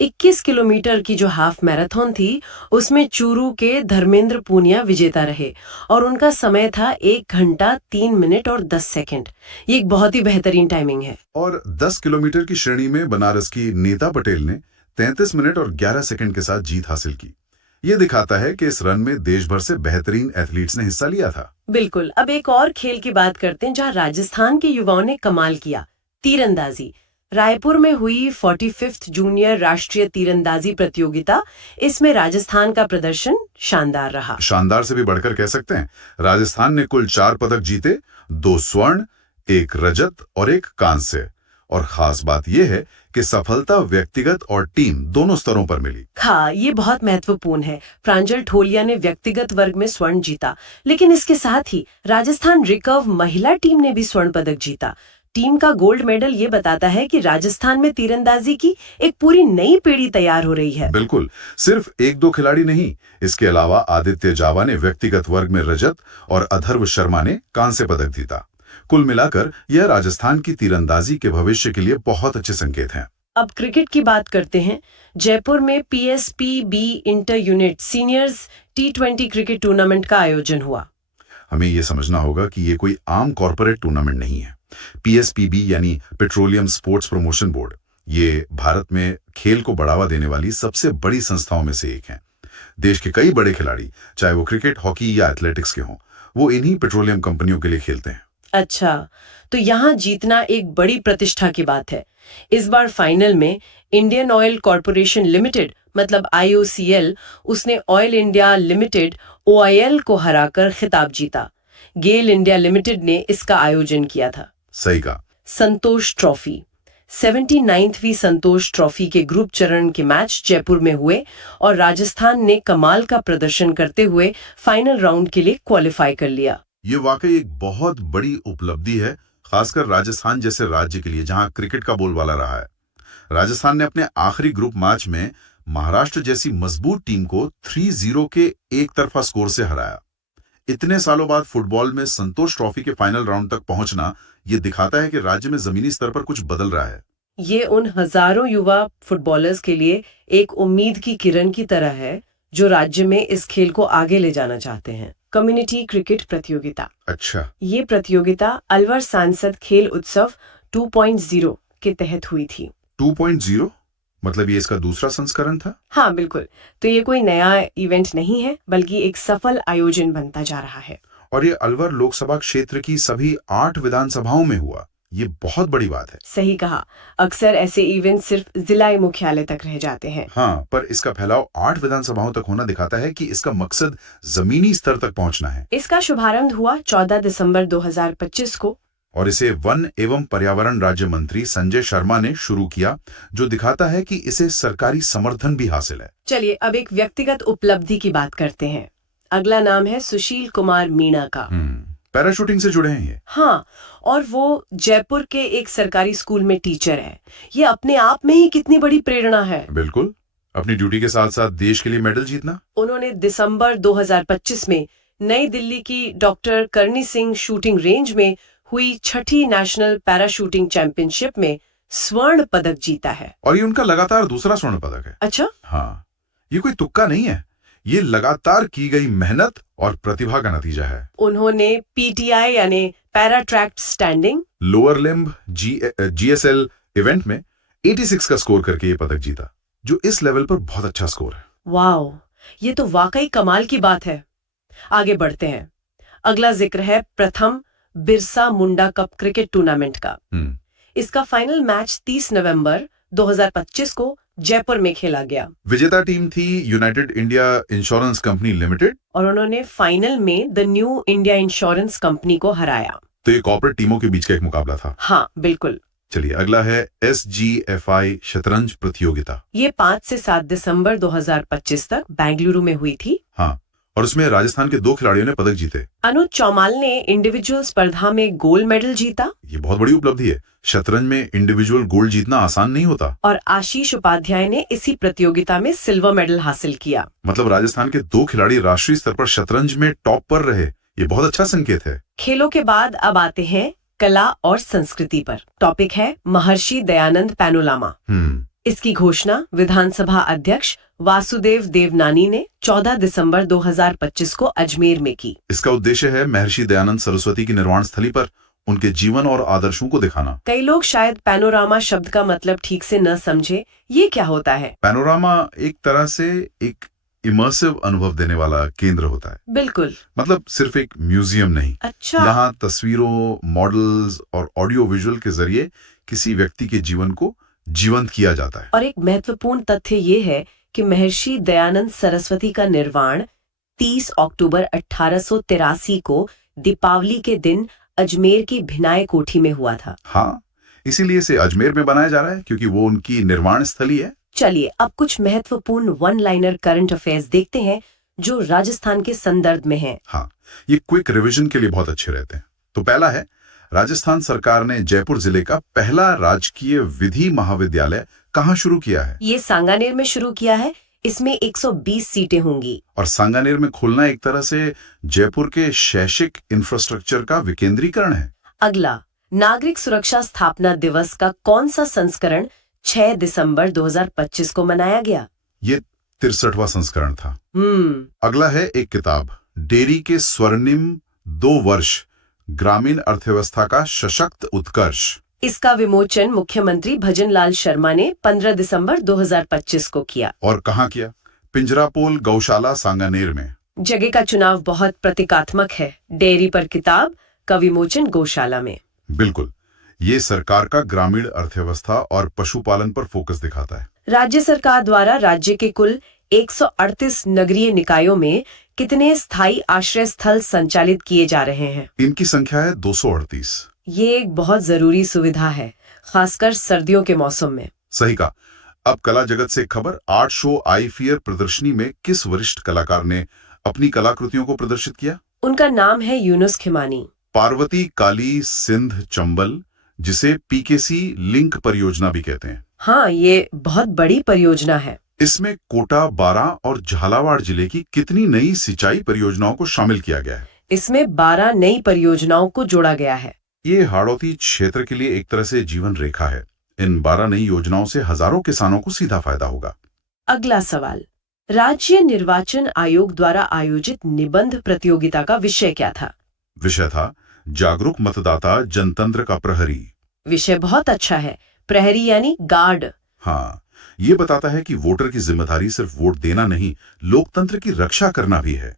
21 किलोमीटर की जो हाफ मैराथन थी उसमें चूरू के धर्मेंद्र पूनिया विजेता रहे और उनका समय था 1 घंटा 3 मिनट और 10 सेकंड। ये एक बहुत ही बेहतरीन टाइमिंग है। और 10 किलोमीटर की श्रेणी में बनारस की नीता पटेल ने 33 मिनट और 11 सेकंड के साथ जीत हासिल की। ये दिखाता है कि इस रन में देश भर से बेहतरीन एथलीट्स ने हिस्सा लिया था। बिल्कुल। अब एक और खेल की बात करते हैं जहां राजस्थान के युवाओं ने कमाल किया, तीरंदाजी। रायपुर में हुई 45th जूनियर राष्ट्रीय तीरंदाजी प्रतियोगिता, इसमें राजस्थान का प्रदर्शन शानदार रहा। शानदार से भी बढ़कर कह सकते हैं। राजस्थान ने कुल 4 पदक जीते, 2 स्वर्ण, 1 रजत और 1 कांस्य। और खास बात यह है कि सफलता व्यक्तिगत और टीम दोनों स्तरों पर मिली। हाँ, ये बहुत महत्वपूर्ण है। प्रांजल ठोलिया ने व्यक्तिगत वर्ग में स्वर्ण जीता, लेकिन इसके साथ ही राजस्थान रिकर्व महिला टीम ने भी स्वर्ण पदक जीता। टीम का गोल्ड मेडल ये बताता है कि राजस्थान में तीरंदाजी की एक पूरी नई पीढ़ी तैयार हो रही है। बिल्कुल, सिर्फ 1-2 खिलाड़ी नहीं, इसके अलावा आदित्य जावा ने व्यक्तिगत वर्ग में रजत और अथर्व शर्मा ने कांस्य पदक जीता। कुल मिलाकर यह राजस्थान की तीरंदाजी के भविष्य के लिए बहुत अच्छे संकेत हैं। अब क्रिकेट की बात करते हैं। जयपुर में PSPB inter unit seniors T20 cricket tournament का आयोजन हुआ। हमें यह समझना होगा कि ये कोई आम कॉर्पोरेट टूर्नामेंट नहीं है। PSPB यानी पेट्रोलियम स्पोर्ट्स प्रमोशन बोर्ड, ये भारत में खेल को बढ़ावा देने वाली सबसे बड़ी संस्थाओं में से एक है। देश के कई बड़े खिलाड़ी, चाहे वो क्रिकेट, हॉकी या एथलेटिक्स के हों, वो इन्हीं पेट्रोलियम कंपनियों के लिए खेलते हैं। अच्छा, तो यहाँ जीतना एक बड़ी प्रतिष्ठा की बात है। इस बार फाइनल में इंडियन ऑयल कॉरपोरेशन लिमिटेड मतलब IOCL, उसने ऑयल इंडिया लिमिटेड OIL को हराकर खिताब जीता। गेल इंडिया लिमिटेड ने इसका आयोजन किया था। सही कहा। संतोष ट्रॉफी 79वीं संतोष ट्रॉफी के ग्रुप चरण के मैच जयपुर में हुए और राजस्थान ने कमाल का प्रदर्शन करते हुए फाइनल राउंड के लिए क्वालिफाई कर लिया। ये वाकई एक बहुत बड़ी उपलब्धि है, खासकर राजस्थान जैसे राज्य के लिए जहां क्रिकेट का बोलबाला रहा है। राजस्थान ने अपने आखिरी ग्रुप मैच में महाराष्ट्र जैसी मजबूत टीम को 3-0 के एक तरफा स्कोर से हराया। इतने सालों बाद फुटबॉल में संतोष ट्रॉफी के फाइनल राउंड तक पहुंचना ये दिखाता है कि राज्य में जमीनी स्तर पर कुछ बदल रहा है। ये उन हजारों युवा फुटबॉलर्स के लिए एक उम्मीद की किरण की तरह है जो राज्य में इस खेल को आगे ले जाना चाहते हैं। कम्युनिटी क्रिकेट प्रतियोगिता। अच्छा, ये प्रतियोगिता अलवर सांसद खेल उत्सव 2.0 के तहत हुई थी। 2.0 मतलब ये इसका दूसरा संस्करण था? हाँ बिल्कुल। तो ये कोई नया इवेंट नहीं है, बल्कि एक सफल आयोजन बनता जा रहा है। और ये अलवर लोकसभा क्षेत्र की सभी 8 विधानसभाओं में हुआ। ये बहुत बड़ी बात है। सही कहा। अक्सर ऐसे इवेंट सिर्फ जिला मुख्यालय तक रह जाते हैं। हाँ, पर इसका फैलाव 8 विधानसभाओं तक होना दिखाता है कि इसका मकसद जमीनी स्तर तक पहुंचना है। इसका शुभारंभ हुआ 14 दिसंबर 2025 को और इसे वन एवं पर्यावरण राज्य मंत्री संजय शर्मा ने शुरू किया, जो दिखाता है कि इसे सरकारी समर्थन भी हासिल है। चलिए अब एक व्यक्तिगत उपलब्धि की बात करते हैं। अगला नाम है सुशील कुमार मीणा का। पैराशूटिंग से जुड़े हैं ये। हाँ, और वो जयपुर के एक सरकारी स्कूल में टीचर है। ये अपने आप में ही कितनी बड़ी प्रेरणा है। बिल्कुल, अपनी ड्यूटी के साथ साथ देश के लिए मेडल जीतना। उन्होंने दिसंबर 2025 में नई दिल्ली की डॉक्टर करनी सिंह शूटिंग रेंज में हुई 6ठी नेशनल पैराशूटिंग चैंपियनशिप में स्वर्ण पदक जीता है। और ये उनका लगातार दूसरा स्वर्ण पदक है। अच्छा, हाँ, ये कोई तुक्का नहीं है, ये लगातार की गई मेहनत और प्रतिभा का नतीजा है। उन्होंने PTI यानी para tract standing lower limb GSL event में 86 का स्कोर करके ये पदक जीता, जो इस लेवल पर बहुत अच्छा स्कोर है। वाओ, ये तो वाकई कमाल की बात है। आगे बढ़ते हैं। अगला जिक्र है प्रथम Birsa Munda cup cricket tournament का। इसका फाइनल मैच 30 नवंबर 2025 को जयपुर में खेला गया। विजेता टीम थी United India insurance company limited और उन्होंने फाइनल में the new India insurance company को हराया। तो ये कॉर्पोरेट टीमों के बीच का एक मुकाबला था। हाँ बिल्कुल। चलिए अगला है SGFI शतरंज प्रतियोगिता। ये 5 से 7 दिसंबर 2025 तक बेंगलुरु में हुई थी। हाँ, और उसमें राजस्थान के 2 खिलाड़ियों ने पदक जीते। अनुज चौमाल ने इंडिविजुअल स्पर्धा में गोल्ड मेडल जीता। ये बहुत बड़ी उपलब्धि है। शतरंज में इंडिविजुअल गोल्ड जीतना आसान नहीं होता। और आशीष उपाध्याय ने इसी प्रतियोगिता में सिल्वर मेडल हासिल किया। मतलब राजस्थान के 2 खिलाड़ी राष्ट्रीय स्तर पर शतरंज में टॉप पर रहे। ये बहुत अच्छा संकेत है। खेलों के बाद अब आते हैं कला और संस्कृति पर। टॉपिक है महर्षि दयानंद पैनोरामा। इसकी घोषणा विधानसभा अध्यक्ष वासुदेव देवनानी ने 14 दिसंबर 2025 को अजमेर में की। इसका उद्देश्य है महर्षि दयानंद सरस्वती की निर्वाण स्थली पर उनके जीवन और आदर्शों को दिखाना। कई लोग शायद पैनोरामा शब्द का मतलब ठीक से न समझे। ये क्या होता है? पैनोरामा एक तरह से एक इमर्सिव अनुभव देने वाला केंद्र होता है। बिल्कुल। मतलब सिर्फ एक म्यूजियम नहीं, अच्छा। यहाँ तस्वीरों, मॉडल्स और ऑडियो विजुअल के जरिए किसी व्यक्ति के जीवन को जीवंत किया जाता है। और एक महत्वपूर्ण तथ्य ये है कि महर्षि दयानंद सरस्वती का निर्वाण 30 अक्टूबर 1883 को दीपावली के दिन अजमेर की भिनाय कोठी में हुआ था। हाँ, इसीलिए इसे अजमेर में बनाया जा रहा है क्योंकि वो उनकी निर्वाण स्थली है। चलिए अब कुछ महत्वपूर्ण वन लाइनर करंट अफेयर्स देखते हैं जो राजस्थान के संदर्भ में हैं। हाँ, ये क्विक रिवीजन के लिए बहुत अच्छे रहते हैं। तो पहला है, राजस्थान सरकार ने जयपुर जिले का पहला राजकीय विधि महाविद्यालय कहाँ शुरू किया है? ये सांगानेर में शुरू किया है। इसमें 120 सीटें होंगी। और सांगानेर में खुलना एक तरह से जयपुर के शैक्षिक इंफ्रास्ट्रक्चर का विकेंद्रीकरण है। अगला, नागरिक सुरक्षा स्थापना दिवस का कौन सा संस्करण 6 दिसंबर 2025 को मनाया गया? ये 63वां संस्करण था। अगला है एक किताब, डेरी के स्वर्णिम 2 वर्ष, ग्रामीण अर्थव्यवस्था का सशक्त उत्कर्ष। इसका विमोचन मुख्यमंत्री भजनलाल शर्मा ने 15 दिसंबर 2025 को किया। और कहाँ किया? पिंजरापोल गौशाला सांगानेर में। जगह का चुनाव बहुत प्रतीकात्मक है। डेयरी पर किताब का विमोचन गौशाला में। बिल्कुल, ये सरकार का ग्रामीण अर्थव्यवस्था और पशुपालन पर फोकस दिखाता है। राज्य सरकार द्वारा राज्य के कुल 138 नगरीय निकायों में कितने स्थायी आश्रय स्थल संचालित किए जा रहे हैं? इनकी संख्या है 238। ये एक बहुत जरूरी सुविधा है, खासकर सर्दियों के मौसम में। सही कहा। अब कला जगत से खबर, आर्ट शो आई फियर प्रदर्शनी में किस वरिष्ठ कलाकार ने अपनी कलाकृतियों को प्रदर्शित किया? उनका नाम है यूनुस खिमानी। पार्वती काली सिंध चंबल, जिसे पीकेसी लिंक परियोजना भी कहते हैं। हाँ, ये बहुत बड़ी परियोजना है। इसमें कोटा, बारां और झालावाड़ जिले की कितनी नई सिंचाई परियोजनाओं को शामिल किया गया है? इसमें 12 नई परियोजनाओं को जोड़ा गया है। ये हाड़ौती क्षेत्र के लिए एक तरह से जीवन रेखा है। इन 12 नई योजनाओं से हजारों किसानों को सीधा फायदा होगा। अगला सवाल, राज्य निर्वाचन आयोग द्वारा आयोजित निबंध प्रतियोगिता का विषय क्या था? विषय था जागरूक मतदाता जनतंत्र का प्रहरी। विषय बहुत अच्छा है। प्रहरी यानी गार्ड। हाँ, ये बताता है कि वोटर की जिम्मेदारी सिर्फ वोट देना नहीं, लोकतंत्र की रक्षा करना भी है।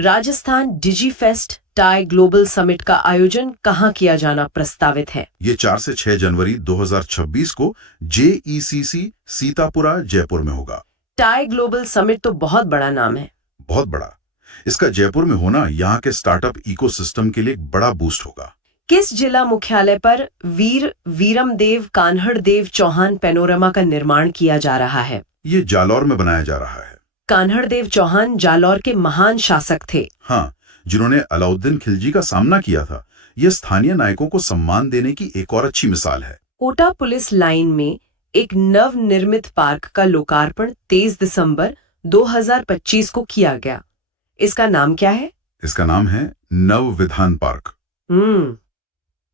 राजस्थान डिजी फेस्ट टाई ग्लोबल समिट का आयोजन कहाँ किया जाना प्रस्तावित है? ये 4 से 6 जनवरी 2026 को JECC सीतापुरा जयपुर में होगा। टाई ग्लोबल समिट तो बहुत बड़ा नाम है। बहुत बड़ा। इसका जयपुर में होना यहाँ के स्टार्टअप इकोसिस्टम के लिए एक बड़ा बूस्ट होगा। किस जिला मुख्यालय पर वीर वीरमदेव कान्हड़देव चौहान पैनोरमा का निर्माण किया जा रहा है? ये जालौर में बनाया जा रहा है। कान्हड़देव चौहान जालौर के महान शासक थे। हाँ, जिन्होंने अलाउद्दीन खिलजी का सामना किया था। यह स्थानीय नायकों को सम्मान देने की एक और अच्छी मिसाल है। कोटा पुलिस लाइन में एक नवनिर्मित पार्क का लोकार्पण 23 दिसंबर 2025 को किया गया। इसका नाम क्या है? इसका नाम है नव विधान पार्क।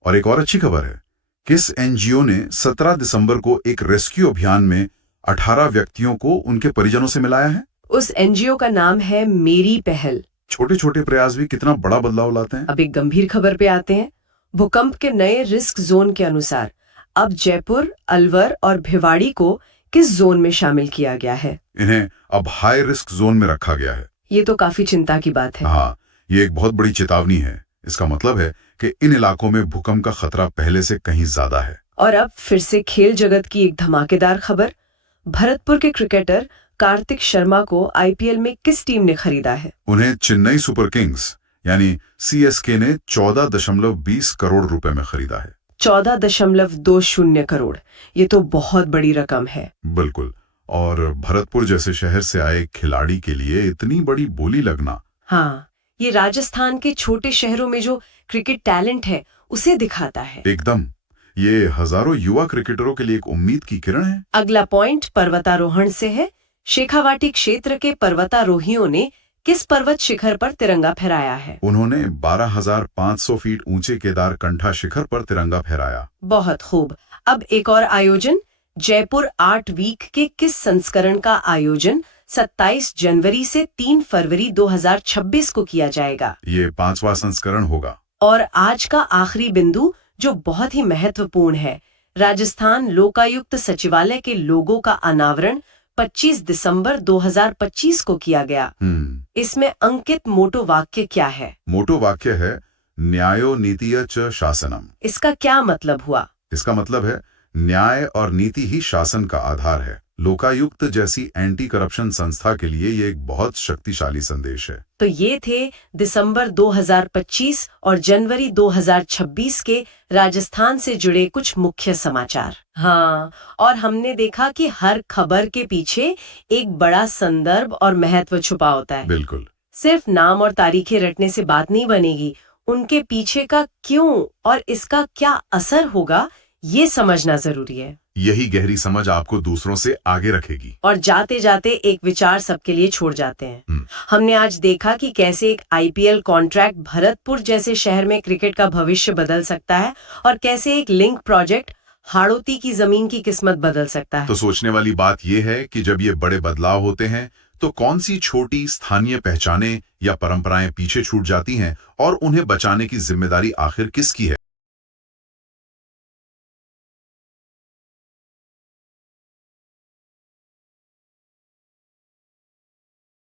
और एक और अच्छी खबर है, किस एनजीओ ने 17 दिसंबर को एक रेस्क्यू अभियान में 18 व्यक्तियों को उनके परिजनों से मिलाया है? उस एनजीओ का नाम है मेरी पहल। छोटे छोटे प्रयास भी कितना बड़ा बदलाव लाते हैं। अब एक गंभीर खबर पे आते हैं। भूकंप के नए रिस्क जोन के अनुसार अब जयपुर, अलवर और भिवाड़ी को किस जोन में शामिल किया गया है? इन्हें अब हाई रिस्क जोन में रखा गया है। ये तो काफी चिंता की बात है। हाँ, ये एक बहुत बड़ी चेतावनी है। इसका मतलब है कि इन इलाकों में भूकंप का खतरा पहले से कहीं ज्यादा है। और अब फिर से खेल जगत की एक धमाकेदार खबर। भरतपुर के क्रिकेटर कार्तिक शर्मा को आईपीएल में किस टीम ने खरीदा है? उन्हें चेन्नई सुपर किंग्स यानी CSK ने 14.20 करोड़ रुपए में खरीदा है। 14.20 करोड़, ये तो बहुत बड़ी रकम है। बिल्कुल, और भरतपुर जैसे शहर से आए खिलाड़ी के लिए इतनी बड़ी बोली लगना। हाँ, ये राजस्थान के छोटे शहरों में जो क्रिकेट टैलेंट है उसे दिखाता है। एकदम, ये हजारों युवा क्रिकेटरों के लिए एक उम्मीद की किरण है। अगला पॉइंट पर्वतारोहण से है। शेखावाटी क्षेत्र के पर्वतारोहियों ने किस पर्वत शिखर पर तिरंगा फहराया है? उन्होंने 12,500 फीट ऊंचे केदार कंठा शिखर पर तिरंगा फहराया। बहुत खूब। अब एक और आयोजन, जयपुर आर्ट वीक के किस संस्करण का आयोजन 27 जनवरी से 3 फरवरी 2026 को किया जाएगा? ये 5वां संस्करण होगा। और आज का आखिरी बिंदु जो बहुत ही महत्वपूर्ण है, राजस्थान लोकायुक्त सचिवालय के लोगो का अनावरण 25 दिसंबर 2025 को किया गया। इसमें अंकित मोटो वाक्य क्या है? मोटो वाक्य है न्यायो नीतिय च शासनम। इसका क्या मतलब हुआ? इसका मतलब है न्याय और नीति ही शासन का आधार है। लोकायुक्त जैसी एंटी करप्शन संस्था के लिए ये एक बहुत शक्तिशाली संदेश है। तो ये थे दिसंबर 2025 और जनवरी 2026 के राजस्थान से जुड़े कुछ मुख्य समाचार। हाँ, और हमने देखा कि हर खबर के पीछे एक बड़ा संदर्भ और महत्व छुपा होता है। बिल्कुल। सिर्फ नाम और तारीखें रटने से बात नहीं बनेगी, उनके पीछे का क्यों और इसका क्या असर होगा ये समझना जरूरी है। यही गहरी समझ आपको दूसरों से आगे रखेगी। और जाते जाते एक विचार सबके लिए छोड़ जाते हैं। हमने आज देखा कि कैसे एक आईपीएल कॉन्ट्रैक्ट भरतपुर जैसे शहर में क्रिकेट का भविष्य बदल सकता है और कैसे एक लिंक प्रोजेक्ट हाड़ौती की जमीन की किस्मत बदल सकता है। तो सोचने वाली बात यह है कि जब ये बड़े बदलाव होते हैं तो कौन सी छोटी स्थानीय पहचानें या परंपराएं पीछे छूट जाती हैं और उन्हें बचाने की जिम्मेदारी आखिर किसकी है?